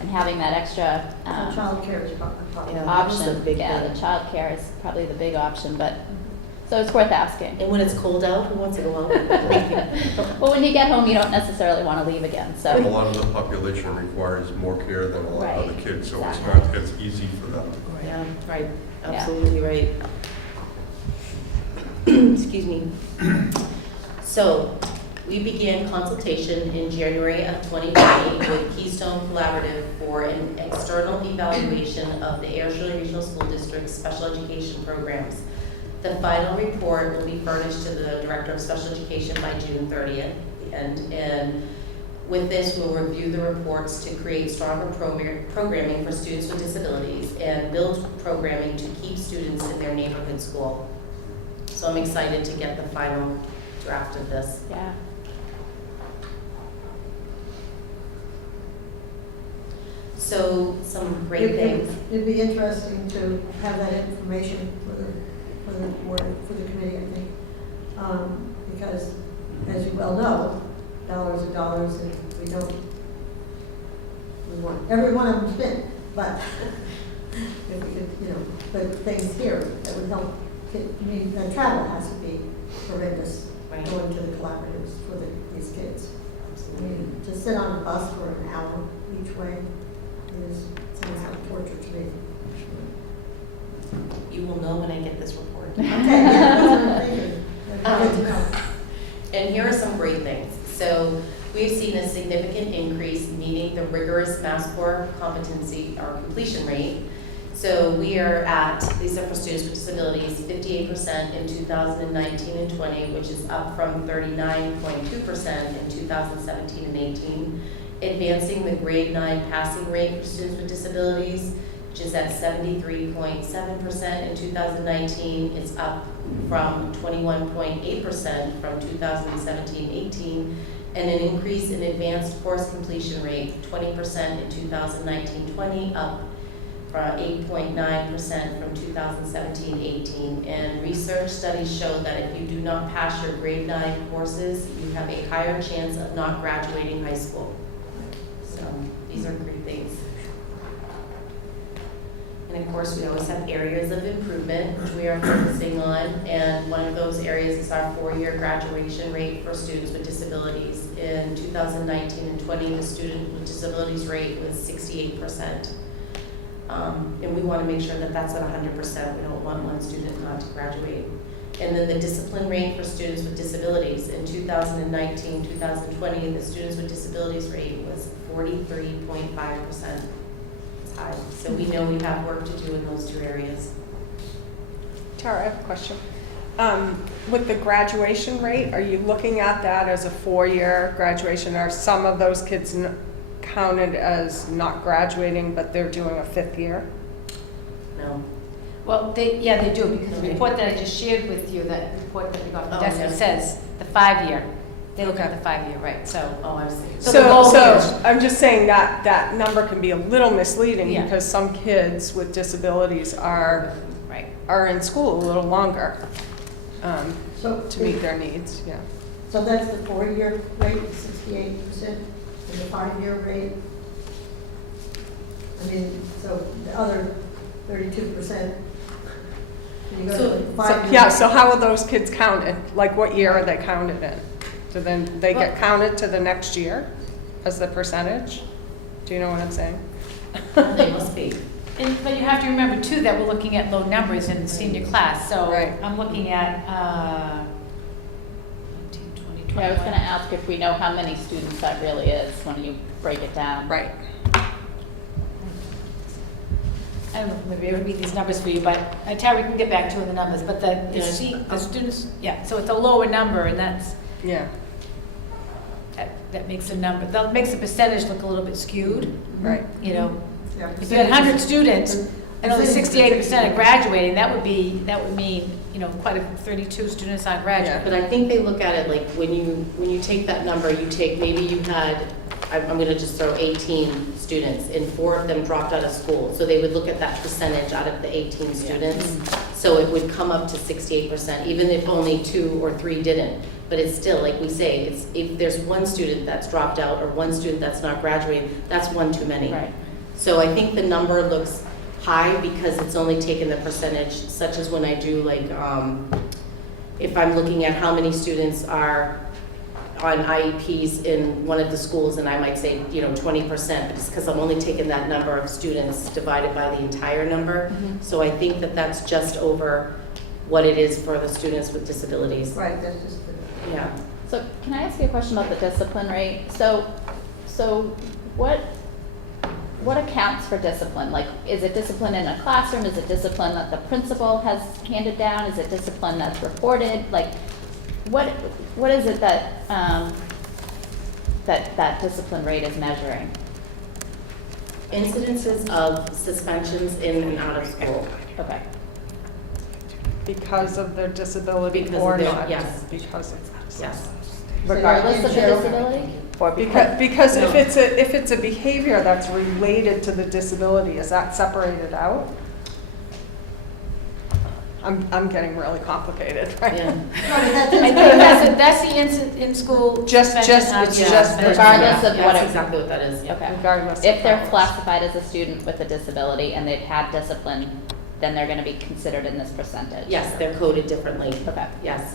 and having that extra Childcare is probably. option. big Yeah, thing. the childcare is probably the big option, but, so it's worth asking. And when it's cold out, who wants to go out? Well, when you get home, you don't necessarily want to leave again, A so. lot of the population requires more care than a lot of other kids, so it's Exactly. not as easy for them. Yeah, right, absolutely right. Excuse me. So, we began consultation in January of 2020 with Keystone Collaborative for an external evaluation of the Air Shirley Regional School District's special education programs. The final report will be furnished to the Director of Special Education by June 30th. And with this, we'll review the reports to create stronger programming for students with disabilities and build programming to keep students in their neighborhood school. So I'm excited to get the final draft of this. Yeah. So some great things. It'd be interesting to have that information for the board, for the committee, I think. Because, as you well know, dollars are dollars, and we want every one of them spent, but if we could, put things here that would help. The travel has to be horrendous, going to the collaboratives for these kids. I mean, to sit on a bus for an hour each way sounds like torture to me. You will know when I get this report. Okay, yeah, that's what I'm thinking. That'd be good to know. And here are some great things. So we've seen a significant increase meeting the rigorous Mass Core competency or completion rate. So we are at, these are for students with disabilities, 58% in 2019 and 20, which is up from 39.2% in 2017 and 18. Advancing the grade 9 passing rate for students with disabilities, which is at 73.7% in 2019. It's up from 21.8% from 2017-18. and an increase in advanced course completion rate, 20% in 2019-20, up from 8.9% from 2017-18. And research studies show that if you do not pass your grade 9 courses, you have a higher chance of not graduating high school. So these are great things. And of course, we always have areas of improvement, which we are focusing on, and one of those areas is our 4-year graduation rate for students with disabilities. In 2019 and 20, the student with disabilities rate was 68%. And we want to make sure that that's at 100%. We don't want one student not to graduate. And then the discipline rate for students with disabilities. In 2019, 2020, the students with disabilities rate was 43.5%. It's high. So we know we have work to do in those two areas. Tara, I have a question. With the graduation rate, are you looking at that as a 4-year graduation? Are some of those kids counted as not graduating, but they're doing a 5th year? No. Well, they do, because the report that I just shared with you, that report that we got from Oh, Destin, yeah. says the 5-year. They look at the 5-year, right, so. Oh, I see. So the goal is- I'm just saying that number can be a little misleading Yeah. because some kids with disabilities are in school a little longer So, to meet their needs, yeah. so that's the 4-year rate, 68%, and the 5-year rate? I mean, so the other 32%, can you go to So- the 5-year? Yeah, so how are those kids counted? Like what year are they counted in? So then they get Well- counted to the next year as the percentage? Do you know what I'm saying? They must be. But you have to remember too, that we're looking at low numbers in the senior class, so Right. I'm looking at, 19, 20, 21. Yeah, I was gonna ask if we know how many students that really is when you break it down. Right. I don't know, maybe I would read these numbers for you, but Tara, we can get back to the numbers, but the Yeah. students, yeah, so it's a lower number, and Yeah, that makes the number, that makes the percentage look a little bit skewed, right. you know? Yeah, If you had 100 students, and only percentage- 68% are graduating, that would mean, you know, quite a 32 students aren't graduating. But I think they look at it like when you take that number, you take, maybe you had, I'm going to just throw 18 students, and 4 of them dropped out of school. So they would look at that percentage out of the 18 students. So it would come up to 68%, even if only 2 or 3 didn't. But it's still, like we say, it's, if there's one student that's dropped out or one student that's not graduating, that's one too many. Right. So I think the number looks high because it's only taken the percentage, such as when I do like, if I'm looking at how many students are on IEPs in one of the schools, and I might say, 20%, but it's because I'm only taking that number of students divided by the entire number. So I think that that's just over what it is for the students with disabilities. Right, that's just the. Yeah. So can I ask you a question about the discipline rate? So what accounts for discipline? Like, is it discipline in a classroom? Is it discipline that the principal has handed down? Is it discipline that's reported? Like, what is it that that discipline rate is measuring? Incidences of suspensions in and out of school. Okay. Because of their disability Because or of their- not? yes. Because of. Yes. Regardless of the Cheryl? disability? Or Because if it's a behavior that's related to the disability, is that separated out? I'm getting really complicated, right? Yeah. No, but that's I think that's the in-school Just- suspension, not it's the just suspension. regardless of Yeah, what that's it- exactly what that is. Yeah. Okay. Regardless of If they're hours. classified as a student with a disability and they've had discipline, then they're gonna be considered in this percentage? Yes, they're coded differently. Okay. Yes.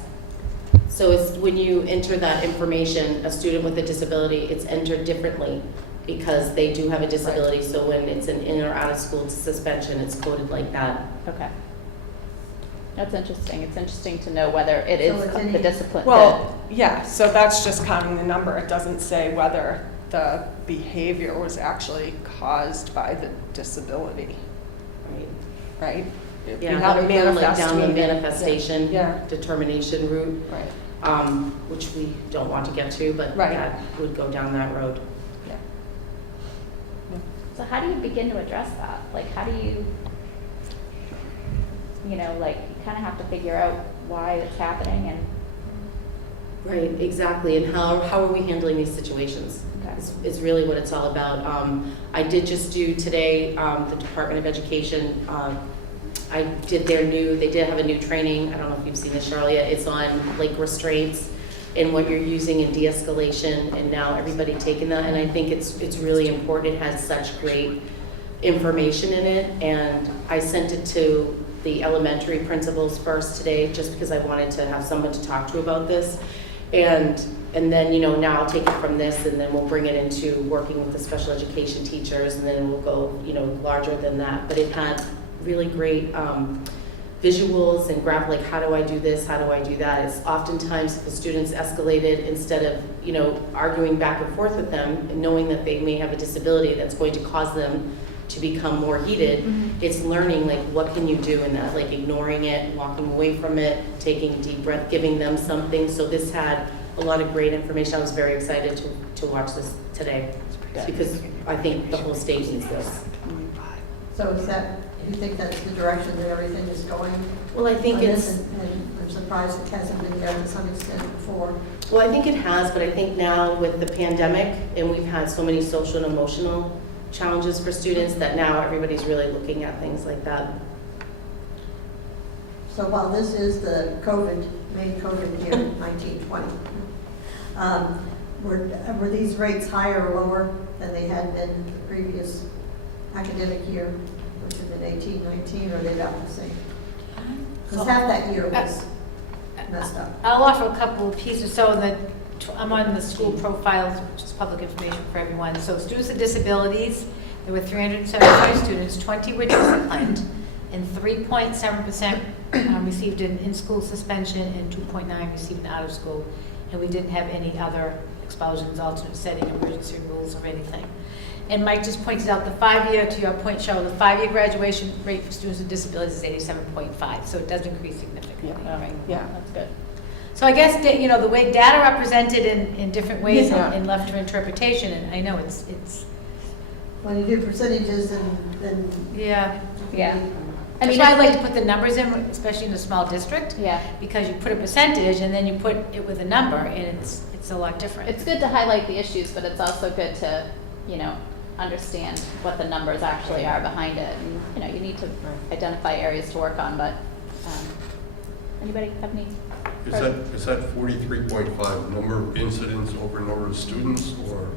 So it's when you enter that information, a student with a disability, it's entered differently because they do have a disability. So when it's an in or out of school suspension, it's coded like that. Okay. That's interesting. It's interesting to know whether it is So it's any- the discipline. Well, yeah, so that's just counting the number. It doesn't say whether the behavior was actually caused by the disability, Right? right? If you Yeah, have that a would go like manifest down the meaning. manifestation Yeah. determination route, Right, which we don't want to get to, but Right. that would go down that road. yeah. So how do you begin to address that? Like, how do you, you kind of have to figure out why it's happening and, Right, exactly, and how are we handling these situations? Okay. Is really what it's all about. I did just do today, the Department of Education, I did they did have a new training, I don't know if you've seen this, Charlia, it's on like restraints and what you're using in de-escalation, and now everybody taking that, and I think it's really important. It has such great information in it, and I sent it to the elementary principals first today, just because I wanted to have someone to talk to about this. And then, now I'll take it from this, and then we'll bring it into working with the special education teachers, and then we'll go, larger than that. But it had really great visuals and like, how do I do this, how do I do that? It's oftentimes if the students escalated, instead of, arguing back and forth with them and knowing that they may have a disability that's going to cause them to become more heated, it's learning, like, what can you do in that, like ignoring it, walking away from it, taking a deep breath, giving them something. So this had a lot of great information. I was very excited to watch this today, because I think the whole state needs this. So you think that's the direction that everything is going? Well, I think on it's, this, and I'm surprised it hasn't been there to some extent before. well, I think it has, but I think now with the pandemic, and we've had so many social and emotional challenges for students, that now everybody's really looking at things like that. So while this is the main COVID year, 1920, were these rates higher or lower than they had been the previous academic year, which had been 18-19, or are they about the same? Because half that year was messed up. I'll offer a couple of pieces. So I'm on the school profiles, which is public information for everyone. So students with disabilities, there were 375 students, 20 were disciplined, and 3.7% received an in-school suspension, and 2.9% received an out-of-school. And we didn't have any other expulsions, alternate setting, emergency rules, or anything. And Mike just pointed out the 5-year, to your point, Cheryl, the 5-year graduation rate for students with disabilities is 87.5, so it does increase significantly, right? Yeah. That's good. So I guess, the way data are presented in different ways Yeah. and left to interpretation, and I know it's When you do percentages, then yeah. Yeah. That's why I like to put the numbers in, especially in a small district, Yeah. because you put a percentage and then you put it with a number, and it's a lot different. It's good to highlight the issues, but it's also good to, understand what the numbers actually are behind it. And, you need to identify areas to work on, but, anybody have any? Is that 43.5 number of incidents over number of students, or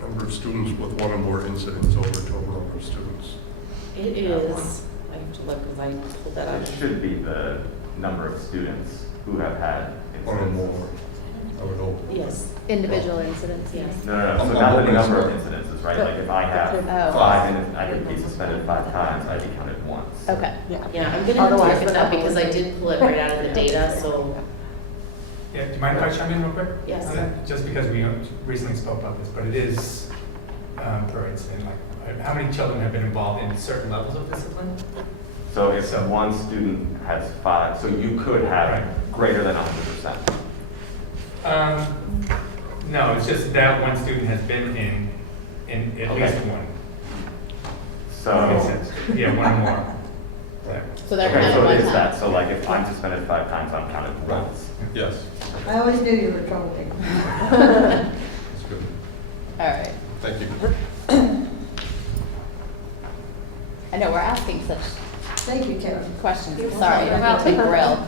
number of students with one or more incidents over total number of students? It is, I have to look, because I pulled that It out. should be the number of students who have had One or incidents. more, I would hope. Yes, Individual incidents, yes. No, so I'm not the hoping number so. of incidences, right? Like if I have Oh. 5 and I could be suspended 5 times, I'd be counted once. Okay. Yeah, I'm gonna have to Otherwise, look at the that, number because would I be- did pull it right out of the data, so, Yeah, do you mind if I chime in real quick? Yes. On that? Just because we recently spoke about this, but it is per incident, like, how many children have been involved in certain levels of discipline? So if one student has 5, so you could have Right. greater than 100%. No, it's just that one student has been in at Okay. least one So, instance. Yeah, one or more. Yeah. So they're okay, counted so one it is time. that. So like if I'm suspended 5 times, I'm counted once. Yes, I always knew you were troublemaker. that's good. All right. Thank you. I know, we're asking such Thank you, Karen. questions. You're Sorry, welcome. I'm being grilled.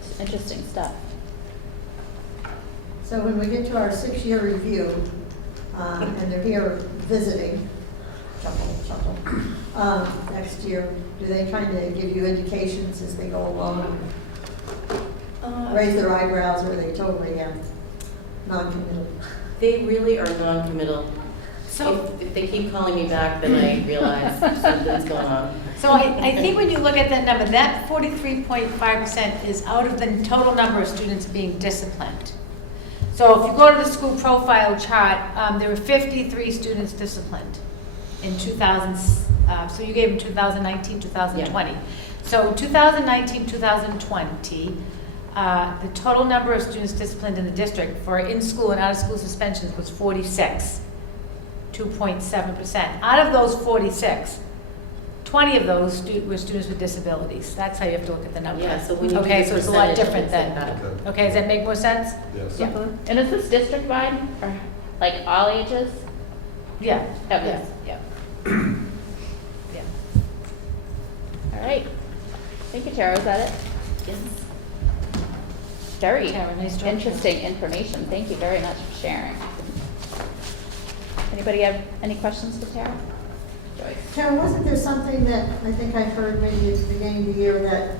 It's interesting stuff. So when we get to our 6-year review, and they're here visiting, chuckle, next year, do they kind of give you indications as they go along? Raise their eyebrows, or are they totally non-committal? they really are non-committal. So, If they keep calling me back, then I realize something's going on. so I think when you look at that number, that 43.5% is out of the total number of students being disciplined. So if you go to the school profile chart, there were 53 students disciplined in 2000, so you gave them 2019, 2020. So 2019, 2020, the total number of students disciplined in the district for in-school and out-of-school suspensions was 46, 2.7%. Out of those 46, 20 of those were students with disabilities. That's how you have to look at the number. Yeah, so when you do Okay, the so it's a lot percentage, different it's than, like that. Okay. okay, does that make more sense? Yes. Yeah. And is this district-wide or like all ages? Yeah, Okay. yeah. Yeah. All right. Thank you, Tara. Was that it? Yes. Very Tara, nice job. interesting information. Thank you very much for sharing. Anybody have any questions for Tara? Joyce? Karen, wasn't there something that I think I heard maybe at the beginning of the year that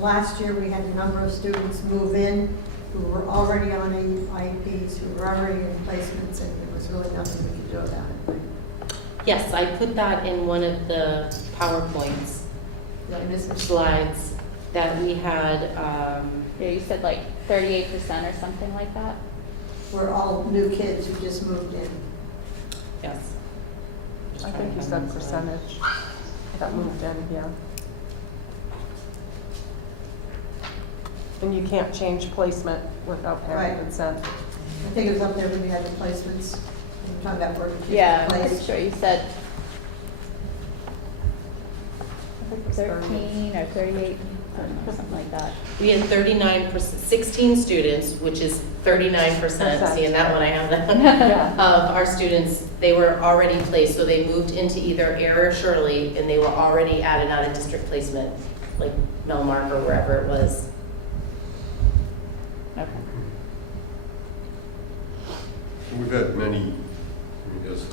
last year we had a number of students move in who were already on IEPs, who were already in placements, and there was really nothing we could do about it? Yes, I put that in one of the PowerPoints Did I miss it? slides that we had, Yeah, you said like 38% or something like that? We're all new kids who just moved in. yes. I think you said percentage that moved in, yeah. And you can't change placement without parent Right. consent. I think it was up there when we had the placements. We were talking about where the kids Yeah, were I'm placed. pretty sure you said I think it was 13 or 38, something like that. We had 39%, 16 students, which is 39%, seeing that one I have that, Yeah. of our students, they were already placed, so they moved into either Air or Shirley, and they were already at an out-of-district placement, like Melmark or wherever it was. Okay. We've had many, I mean, as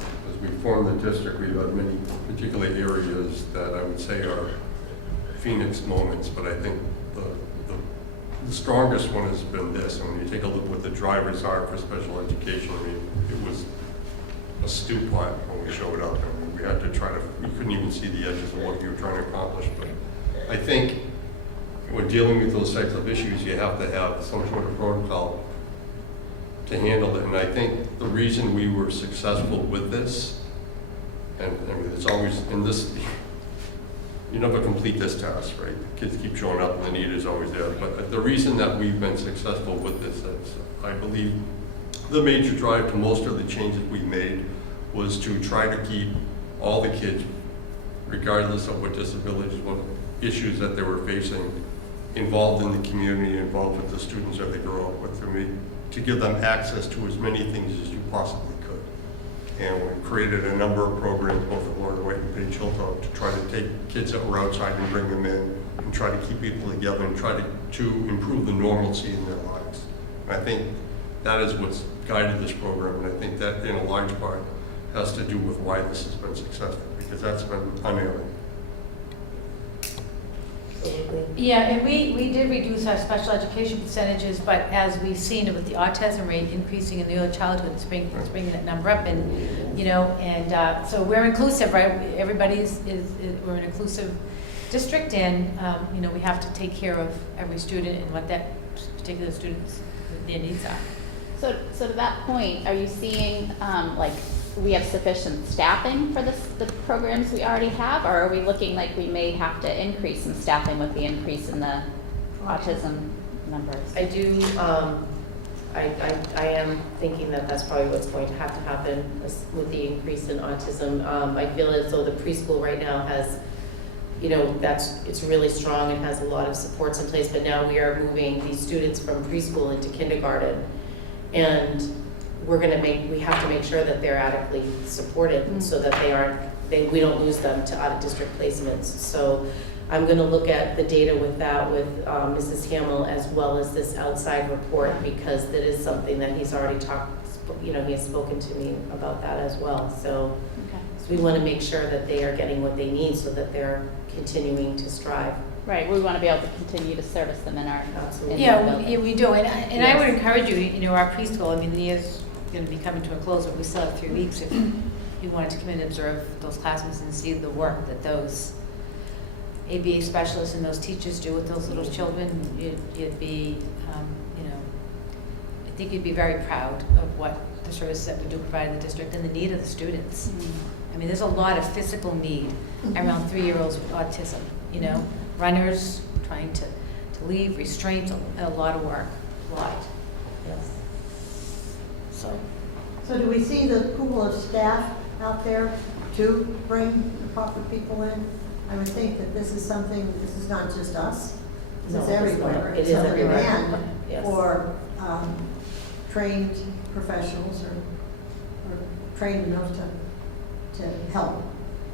we form the district, we've had many particular areas that I would say are Phoenix moments, but I think the strongest one has been this. And when you take a look what the drivers are for special education, I mean, it was a stew pot when we showed up. I mean, we had to try to, we couldn't even see the edges of what you were trying to accomplish. But I think when dealing with those types of issues, you have to have some sort of protocol to handle it. And I think the reason we were successful with this, and I mean, it's always in this, you never complete this task, right? Kids keep showing up and the need is always there. But the reason that we've been successful with this is, I believe, the major drive to most of the changes we made was to try to keep all the kids, regardless of what disabilities, what issues that they were facing, involved in the community, involved with the students that they grow up with. I mean, to give them access to as many things as you possibly could. And we created a number of programs, both at Lord White and Page Hilltop, to try to take kids that were outside and bring them in and try to keep people together and try to improve the normalcy in their lives. And I think that is what's guided this program, and I think that in a large part has to do with why this has been successful, because that's been unerring. Yeah, and we did reduce our special education percentages, but as we've seen with the autism rate increasing in the early childhood, it's bringing that number up, and, you know, and so we're inclusive, right? Everybody's we're an inclusive district, and, you know, we have to take care of every student and what that particular student's, their needs are. So to that point, are you seeing, like, we have sufficient staffing for the programs we already have, or are we looking like we may have to increase some staffing with the increase in the autism numbers? I do, I am thinking that that's probably what's going to have to happen with the increase in autism. I feel as though the preschool right now has, you know, it's really strong and has a lot of supports in place, but now we are moving these students from preschool into kindergarten. And we have to make sure that they're adequately supported so that we don't lose them to out-of-district placements. So I'm gonna look at the data with that with Mrs. Hamill, as well as this outside report, because that is something that he's already he has spoken to me about that as well. So we wanna make sure that they are getting what they need so that they're continuing to strive. Right, we want to be able to continue to service them in our Absolutely. Yeah, we do, and I would Yes. encourage you, you know, our preschool, I mean, the year's going to be coming to a close, but we still have 3 weeks. If you wanted to come in and observe those classrooms and see the work that those ABA specialists and those teachers do with those little children, you'd be, you know, I think you'd be very proud of what the service that we do provide in the district and the need of the students. I mean, there's a lot of physical need around 3-year-olds with autism, you know, runners, trying to leave, restraints, a lot of work, a lot. Yes. So, So do we see the pool of staff out there to bring the proper people in. I would think that this is something, this is not just us, this No, is it's not. everywhere. It is It's a everywhere. demand Yes. for trained professionals or trained enough to help,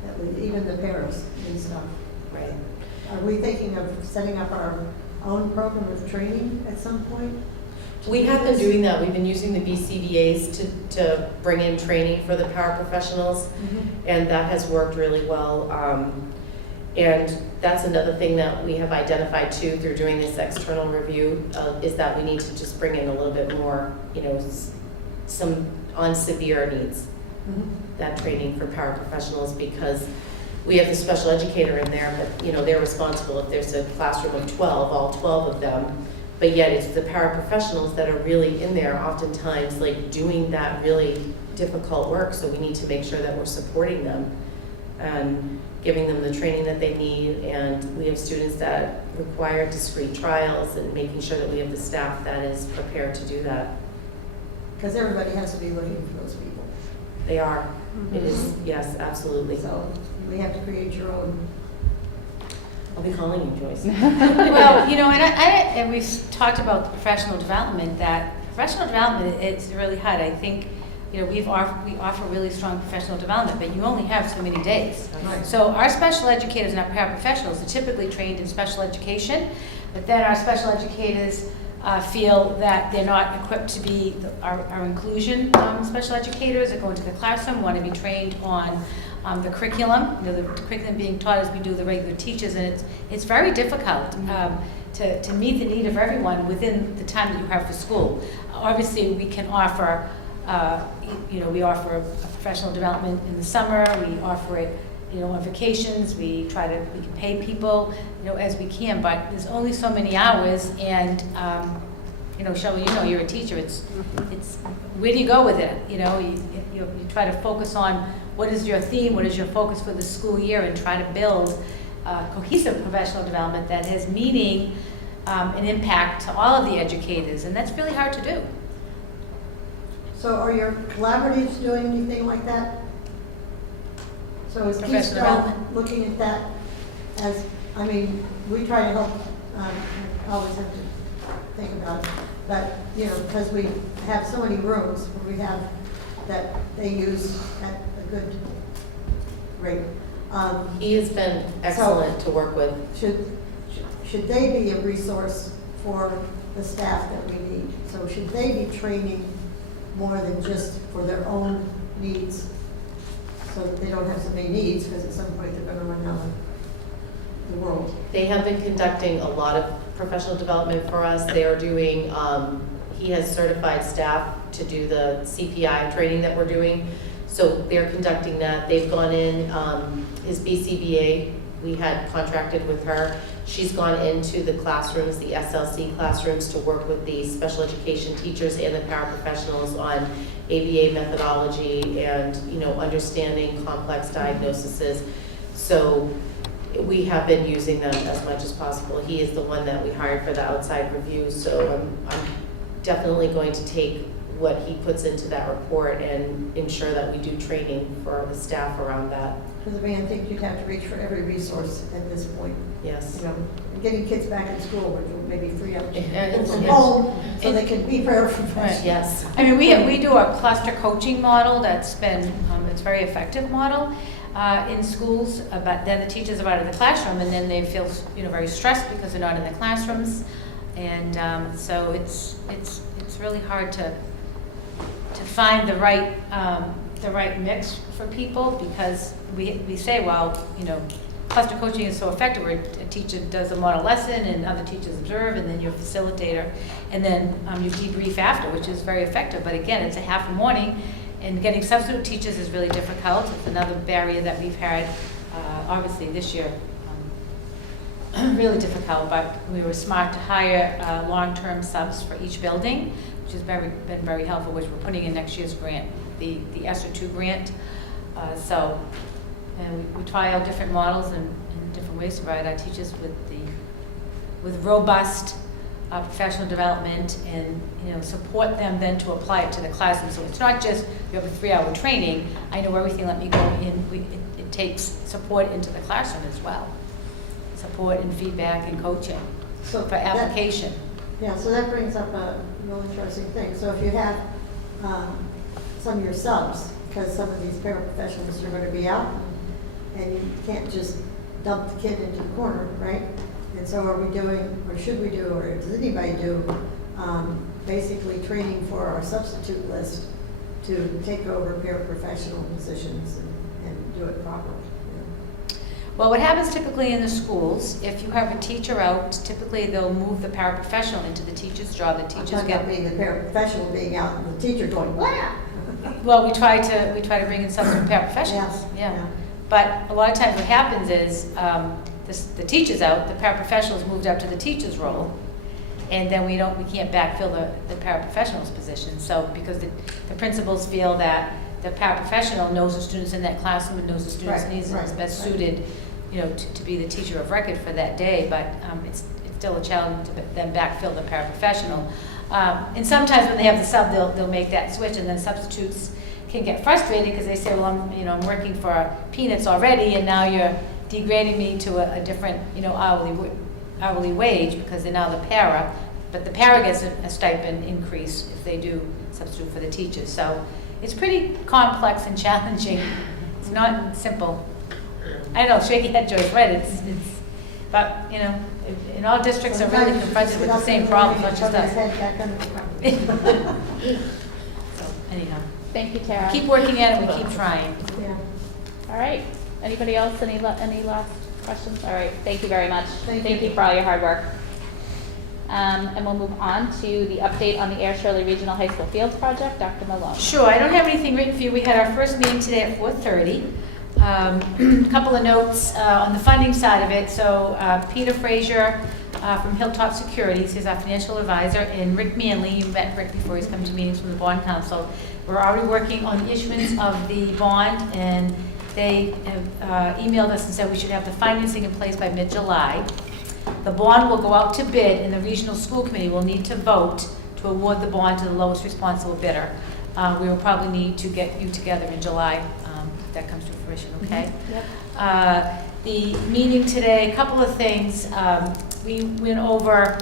at least, even the parents and stuff. Right. Are we thinking of setting up our own program of training at some point? We have been doing that. We've been using the BCBA's to bring in training for the paraprofessionals, and that has worked really well. And that's another thing that we have identified too through doing this external review, is that we need to just bring in a little bit more, you know, some on severe needs, that training for paraprofessionals, because we have the special educator in there, but, you know, they're responsible if there's a classroom of 12, all 12 of them. But yet it's the paraprofessionals that are really in there oftentimes, like, doing that really difficult work. So we need to make sure that we're supporting them and giving them the training that they need. And we have students that require discrete trials, and making sure that we have the staff that is prepared to do that. Because everybody has to be looking for those people. They are. It is, yes, absolutely. So we have to create your own. I'll be calling you, Joyce. Well, you know, and we've talked about the professional development, that professional development, it's really hard. I think, you know, we offer really strong professional development, but you only have so many days. Right. So our special educators and our paraprofessionals are typically trained in special education, but then our special educators feel that they're not equipped to be our inclusion special educators that go into the classroom, want to be trained on the curriculum, you know, the curriculum being taught as we do the regular teachers, and it's very difficult to meet the need of everyone within the time that you have for school. Obviously, we can offer, you know, we offer a professional development in the summer, we offer it, you know, on vacations, we can pay people, you know, as we can, but there's only so many hours, and, you know, Shelley, you know, you're a teacher, it's, where do you go with it? You know, you try to focus on what is your theme, what is your focus for the school year, and try to build cohesive professional development that has meaning and impact to all of the educators, and that's really hard to do. So are your collaboratives doing anything like that? So is Professional Keystone development? looking at that as, I mean, we try to help, I always have to think about it, but, you know, because we have so many rooms where we have that they use at a good rate. He has been excellent to work with. Should they be a resource for the staff that we need? So should they be training more than just for their own needs, so that they don't have so many needs, because at some point they're going to run out of the world? They have been conducting a lot of professional development for us. They are doing, he has certified staff to do the CPI training that we're doing. So they're conducting that. They've gone in, his BCBA, we had contracted with her. She's gone into the classrooms, the SLC classrooms, to work with the special education teachers and the paraprofessionals on ABA methodology and, you know, understanding complex diagnoses. So we have been using them as much as possible. He is the one that we hired for the outside review, so I'm definitely going to take what he puts into that report and ensure that we do training for the staff around that. Because I mean, I think you'd have to reach for every resource at this point. Yes. You know, getting kids back in school, which will maybe free up It's- from it's- home, so they can be paraprofessionals. Yes. I mean, we do a cluster coaching model that's been, it's a very effective model in schools, but then the teachers are out of the classroom, and then they feel, you know, very stressed because they're not in the classrooms, and so it's really hard to find the right mix for people, because we say, well, you know, cluster coaching is so effective where a teacher does a model lesson and other teachers observe, and then you're a facilitator, and then you debrief after, which is very effective. But again, it's a half a morning, and getting substitute teachers is really difficult. It's another barrier that we've had, obviously this year, really difficult, but we were smart to hire long-term subs for each building, which has been very helpful, which we're putting in next year's grant, the ESSER2 grant. And we try out different models and different ways to provide our teachers with robust professional development and, support them then to apply it to the classroom. So it's not just you have a 3-hour training, I know everything, let me go in. It takes support into the classroom as well. Support and feedback and coaching So for that- application. Yeah, so that brings up a real interesting thing. So if you have some of your subs, because some of these paraprofessionals are going to be out, and you can't just dump the kid into the corner, right? And so are we doing, or should we do, or does anybody do, basically training for our substitute list to take over paraprofessional positions and do it properly? Well, what happens typically in the schools, if you have a teacher out, typically they'll move the paraprofessional into the teacher's job. The I'm teachers talking about get, being the paraprofessional being out and the teacher going, wow! well, we try to bring in substitute paraprofessionals, yeah. But a lot of times what happens is, the teacher's out, the paraprofessional's moved up to the teacher's role, and then we can't backfill the paraprofessional's position. So, because the principals feel that the paraprofessional knows the students in that classroom and knows the students' Right, needs and is right, best right. suited, to be the teacher of record for that day, but it's still a challenge to then backfill the paraprofessional. And sometimes when they have the sub, they'll make that switch, and then substitutes can get frustrated because they say, well, I'm working for peanuts already, and now you're degrading me to a different, hourly wage because they're now the para. But the para gets a stipend increase if they do substitute for the teachers. So it's pretty complex and challenging. It's not simple. I know, shaky head, Joyce, right? It's but in all districts are really confronted with the same problems, not just us. So anyhow, Thank you, Tara. keep working at it. We keep trying. Yeah. All right. Anybody else? Any last questions? All right. Thank you very much. Thank you. For all your hard work. And we'll move on to the update on the Air Shirley Regional High School Fields Project. Dr. Malone. Sure, I don't have anything written for you. We had our first meeting today at 4:30. A couple of notes on the funding side of it. So Peter Frazier from Hilltop Securities, he's our financial advisor, and Rick Manley, you met Rick before he's come to meetings from the Bond Council. We're already working on the issuance of the bond, and they have emailed us and said we should have the financing in place by mid-July. The bond will go out to bid, and the regional school committee will need to vote to award the bond to the lowest responsible bidder. We will probably need to get you together in July, if that comes to fruition, okay? Yep. The meeting today, a couple of things. We went over,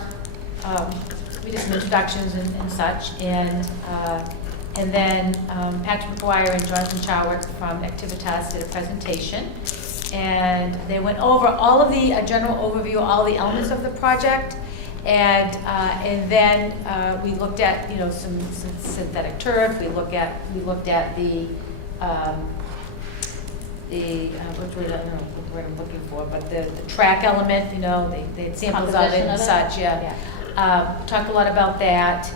we did some introductions and such, and then Patrick McGuire and Jonathan Chowick from Activitas did a presentation. And they went over all of the general overview, all the elements of the project, and then we looked at some synthetic turf. We looked at the which I don't know what word I'm looking for, but the track element. They had samples of it Composition and of it? such. Yeah. Talked a lot about that.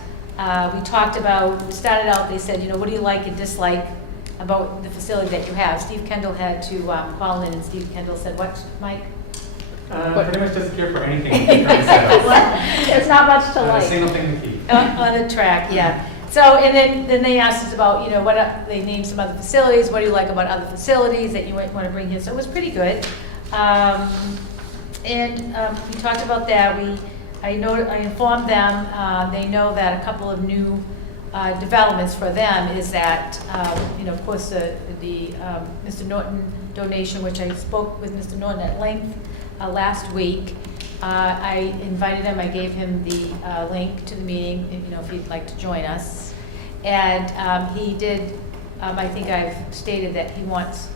We started out. They said, what do you like and dislike about the facility that you have? Steve Kendall had to call in, and Steve Kendall said, what, Mike? Pretty much doesn't care for anything in terms of There's not much to not a like. single thing to keep. On the track, yeah. So, and then they asked us about, they named some other facilities. What do you like about other facilities that you might want to bring here? So it was pretty good. We talked about that. I informed them, they know that a couple of new developments for them is that, of course, the Mr. Norton donation, which I spoke with Mr. Norton at length last week. I invited him, I gave him the link to the meeting, if he'd like to join us. And he did, I think I've stated that he wants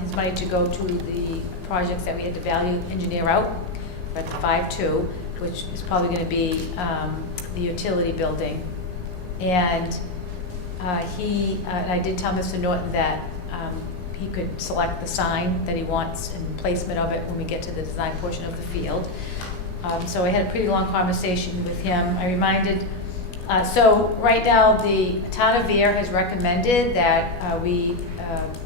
his money to go to the projects that we had to value engineer out for the 5-2, which is probably going to be the utility building. And I did tell Mr. Norton that he could select the sign that he wants and placement of it when we get to the design portion of the field. So I had a pretty long conversation with him. I reminded, so right now the town of Vere has recommended that we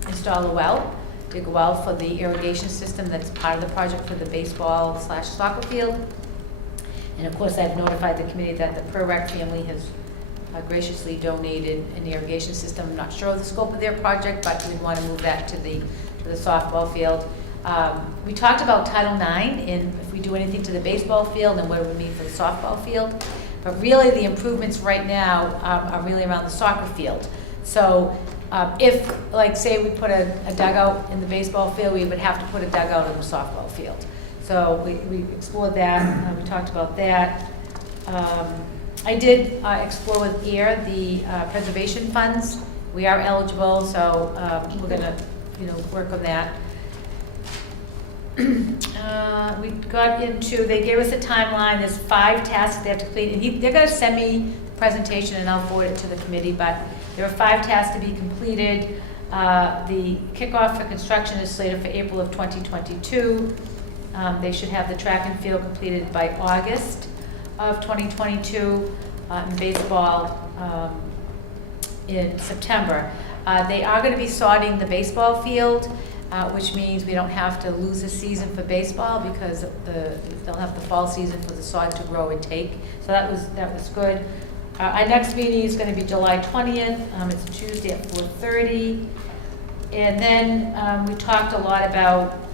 install a well, dig a well for the irrigation system that's part of the project for the baseball/soccer field. And of course, I've notified the committee that the Per-Rec family has graciously donated an irrigation system. I'm not sure of the scope of their project, but we'd want to move that to the softball field. We talked about Title IX and if we do anything to the baseball field and what it would mean for the softball field. But really, the improvements right now are really around the soccer field. So if, like, say we put a dugout in the baseball field, we would have to put a dugout in the softball field. So we explored that, we talked about that. I did explore with AIR the preservation funds. We are eligible, so we're gonna, work on that. We got into, they gave us a timeline, there's 5 tasks they have to complete, and they're gonna send me the presentation and I'll forward it to the committee, but there are 5 tasks to be completed. The kickoff for construction is slated for April of 2022. They should have the track and field completed by August of 2022, and baseball in September. They are gonna be sodding the baseball field, which means we don't have to lose a season for baseball because they'll have the fall season for the sod to grow and take. So that was good. Our next meeting is going to be July 20th. It's Tuesday at 4:30. And then we talked a lot about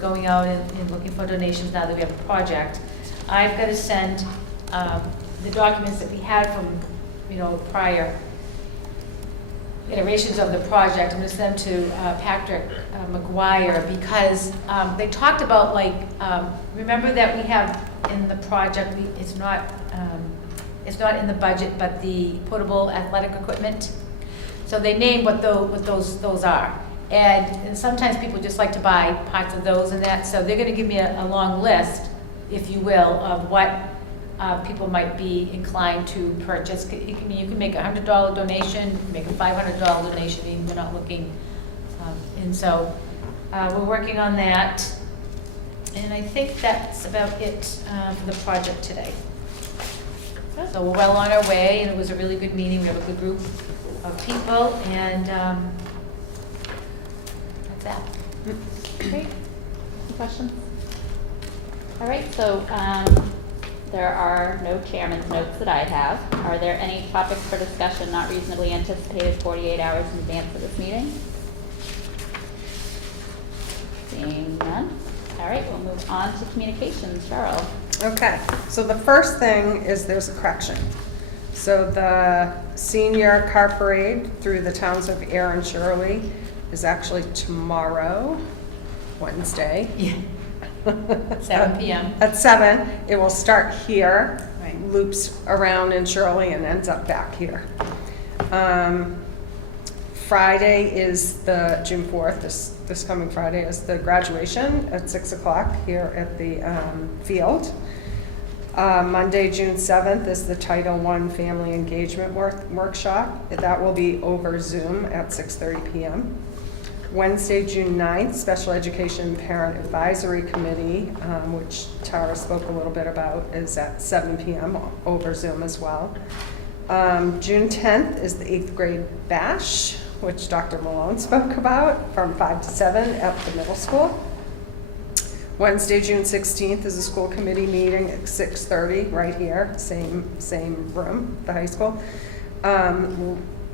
going out and looking for donations now that we have a project. I've got to send the documents that we had from prior iterations of the project. I'm going to send them to Patrick McGuire because they talked about remember that we have in the project, it's not in the budget, but the portable athletic equipment. So they named what those are. And sometimes people just like to buy parts of those and that. So they're going to give me a long list, if you will, of what people might be inclined to purchase. You can make a $100 donation, you can make a $500 donation, I mean, we're not looking. And so we're working on that. And I think that's about it for the project today. So we're well on our way, and it was a really good meeting. We have a good group of people, and that's that. Great. Any questions? All right, so there are no chairman's notes that I have. Are there any topics for discussion not reasonably anticipated 48 hours in advance of this meeting? Seeing none. All right, we'll move on to communications. Cheryl. Okay, so the first thing is there's a correction. So the senior car parade through the towns of Air and Shirley is actually tomorrow, Wednesday. Yeah. 7 p.m. At 7. It will start here, Right. loops around in Shirley and ends up back here. Friday is the June 4th, this coming Friday is the graduation at 6 o'clock here at the field. Monday, June 7th is the Title I Family Engagement Workshop. That will be over Zoom at 6:30 p.m. Wednesday, June 9th, Special Education Parent Advisory Committee, which Tara spoke a little bit about, is at 7 p.m. over Zoom as well. June 10th is the 8th grade bash, which Dr. Malone spoke about, from 5 to 7 at the middle school. Wednesday, June 16th is a school committee meeting at 6:30 right here, same room, the high school.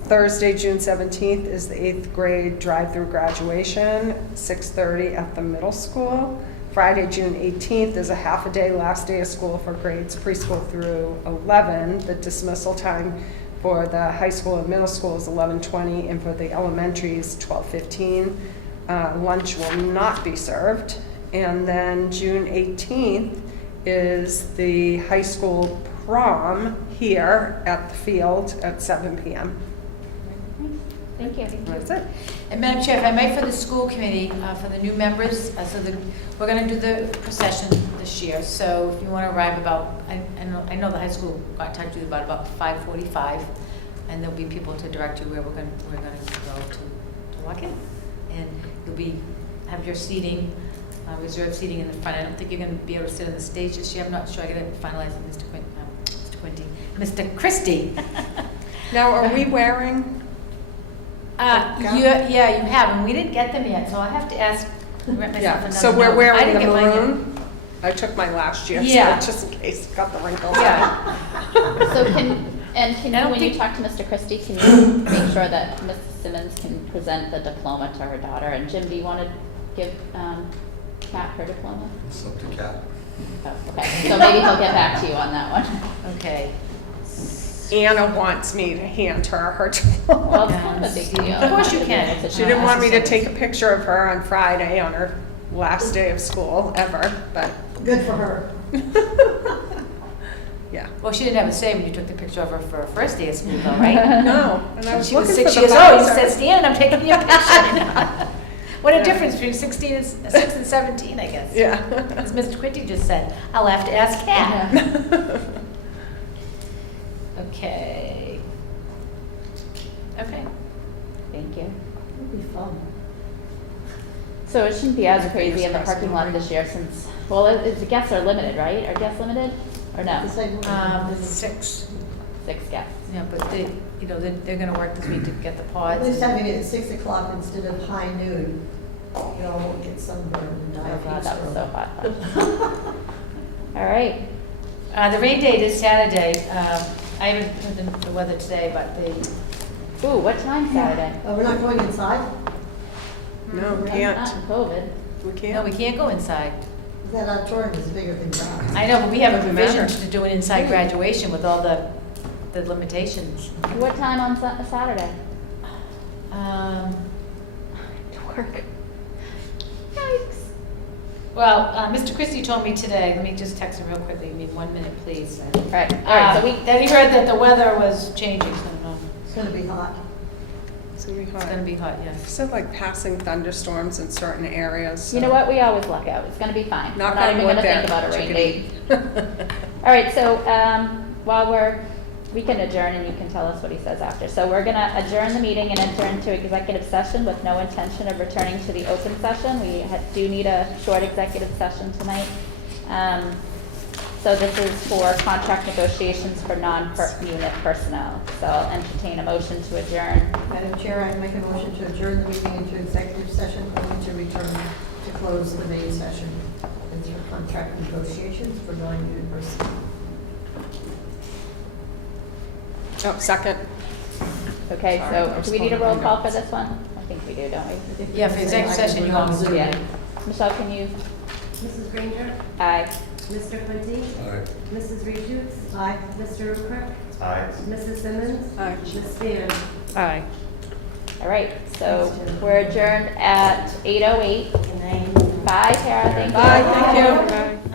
Thursday, June 17th is the 8th grade drive-through graduation, 6:30 at the middle school. Friday, June 18th is a half a day, last day of school for grades preschool through 11. The dismissal time for the high school and middle school is 11:20, and for the elementary is 12:15. Lunch will not be served. And then June 18th is the high school prom here at the field at 7 p.m. Thank you. That's it. And Madam Chair, if I might, for the school committee, for the new members, we're going to do the procession this year. So if you want to arrive about, I know the high school got in touch with you about 5:45, and there'll be people to direct you where we're going to go to walk in, and you'll have your seating. Reserved seating in the front. I don't think you're going to be able to sit on the stage this year. I'm not sure. I got to finalize with Mr. Christie. Now, are we wearing? Yeah, you have, and we didn't get them yet, so I have to ask. Yeah. So we're wearing I didn't the get mine yet. maroon. I took mine last year, Yeah. so just in case it got the wrinkles. Yeah. So when you talk to Mr. Christie, can you make sure that Mrs. Simmons can present the diploma to her daughter? And Jim, do you want to give Kat her diploma? It's up to Kat. Oh, okay, so maybe he'll get back to you on that one. Okay. Anna wants me to hand her Well, diploma. it's kind of a big deal. Of course you can. She didn't want me to take a picture of her on Friday on her last day of school ever, but Good for her. yeah. Well, she didn't have a say when you took the picture of her for her first day of school, though, right? No, and I was She was looking 6 for years the old, you visor. said, Stan, I'm taking your picture. What a difference between 6 and 17, I guess. Yeah. As Mr. Quinty just said, I'll have to ask Kat. Okay. Okay. Thank you. It'll be fun. So it shouldn't be as crazy in the parking lot this year since, well, the guests are limited, right? Are guests limited, or no? The same- 6. 6 guests. Yeah, but they, you know, they're gonna work this week to get the At pods. least having it at 6 o'clock instead of high noon, you all won't get sunburned and die Oh of God, heat that was so stroke. hot. All right. The rain date is Saturday. I haven't heard the weather today, but they, Ooh, what time Saturday? We're not going inside? No, we Not can't. in COVID. We no, can't. we can't go inside. That auditorium is bigger than that. I know, but we have a Doesn't provision matter. to do an inside graduation with all the limitations. What time on Saturday? Um, To work. Yikes. Well, Mr. Christie told me today, let me just text him real quickly, give me 1 minute, please. Right, all right, so we, That he heard that the weather was changing, so It's gonna be hot. It's gonna be it's hot. gonna be hot, yes. Said like passing thunderstorms in certain areas. so- you know what, we always luck out, it's gonna be fine. Knock We're not on even wood gonna there, think about a rain chickadee. date. All right, so, while we can adjourn and you can tell us what he says after. So we're gonna adjourn the meeting and enter into executive session with no intention of returning to the open session. We do need a short executive session tonight. So this is for contract negotiations for non-unit personnel. So I'll entertain a motion to adjourn. Madam Chair, I make a motion to adjourn the meeting into executive session, only to return to close the main session. It's for contract negotiations for non-unit personnel. Oh, second. Okay, Sorry, so I was do we need a calling roll my call for notes. this one? I think we do, don't we? Yeah, for executive session, you want to do Yeah. it. Michelle, can you? Mrs. Granger, Aye. Mr. Quincy, All right. Mrs. Reeves, Aye. Mr. Ruprecht, Aye. Mrs. Simmons, Aye. Ms. Stan. Aye. All right, so we're adjourned at 8:08. Good night. Bye, Tara, thank you. Bye, thank you. Bye.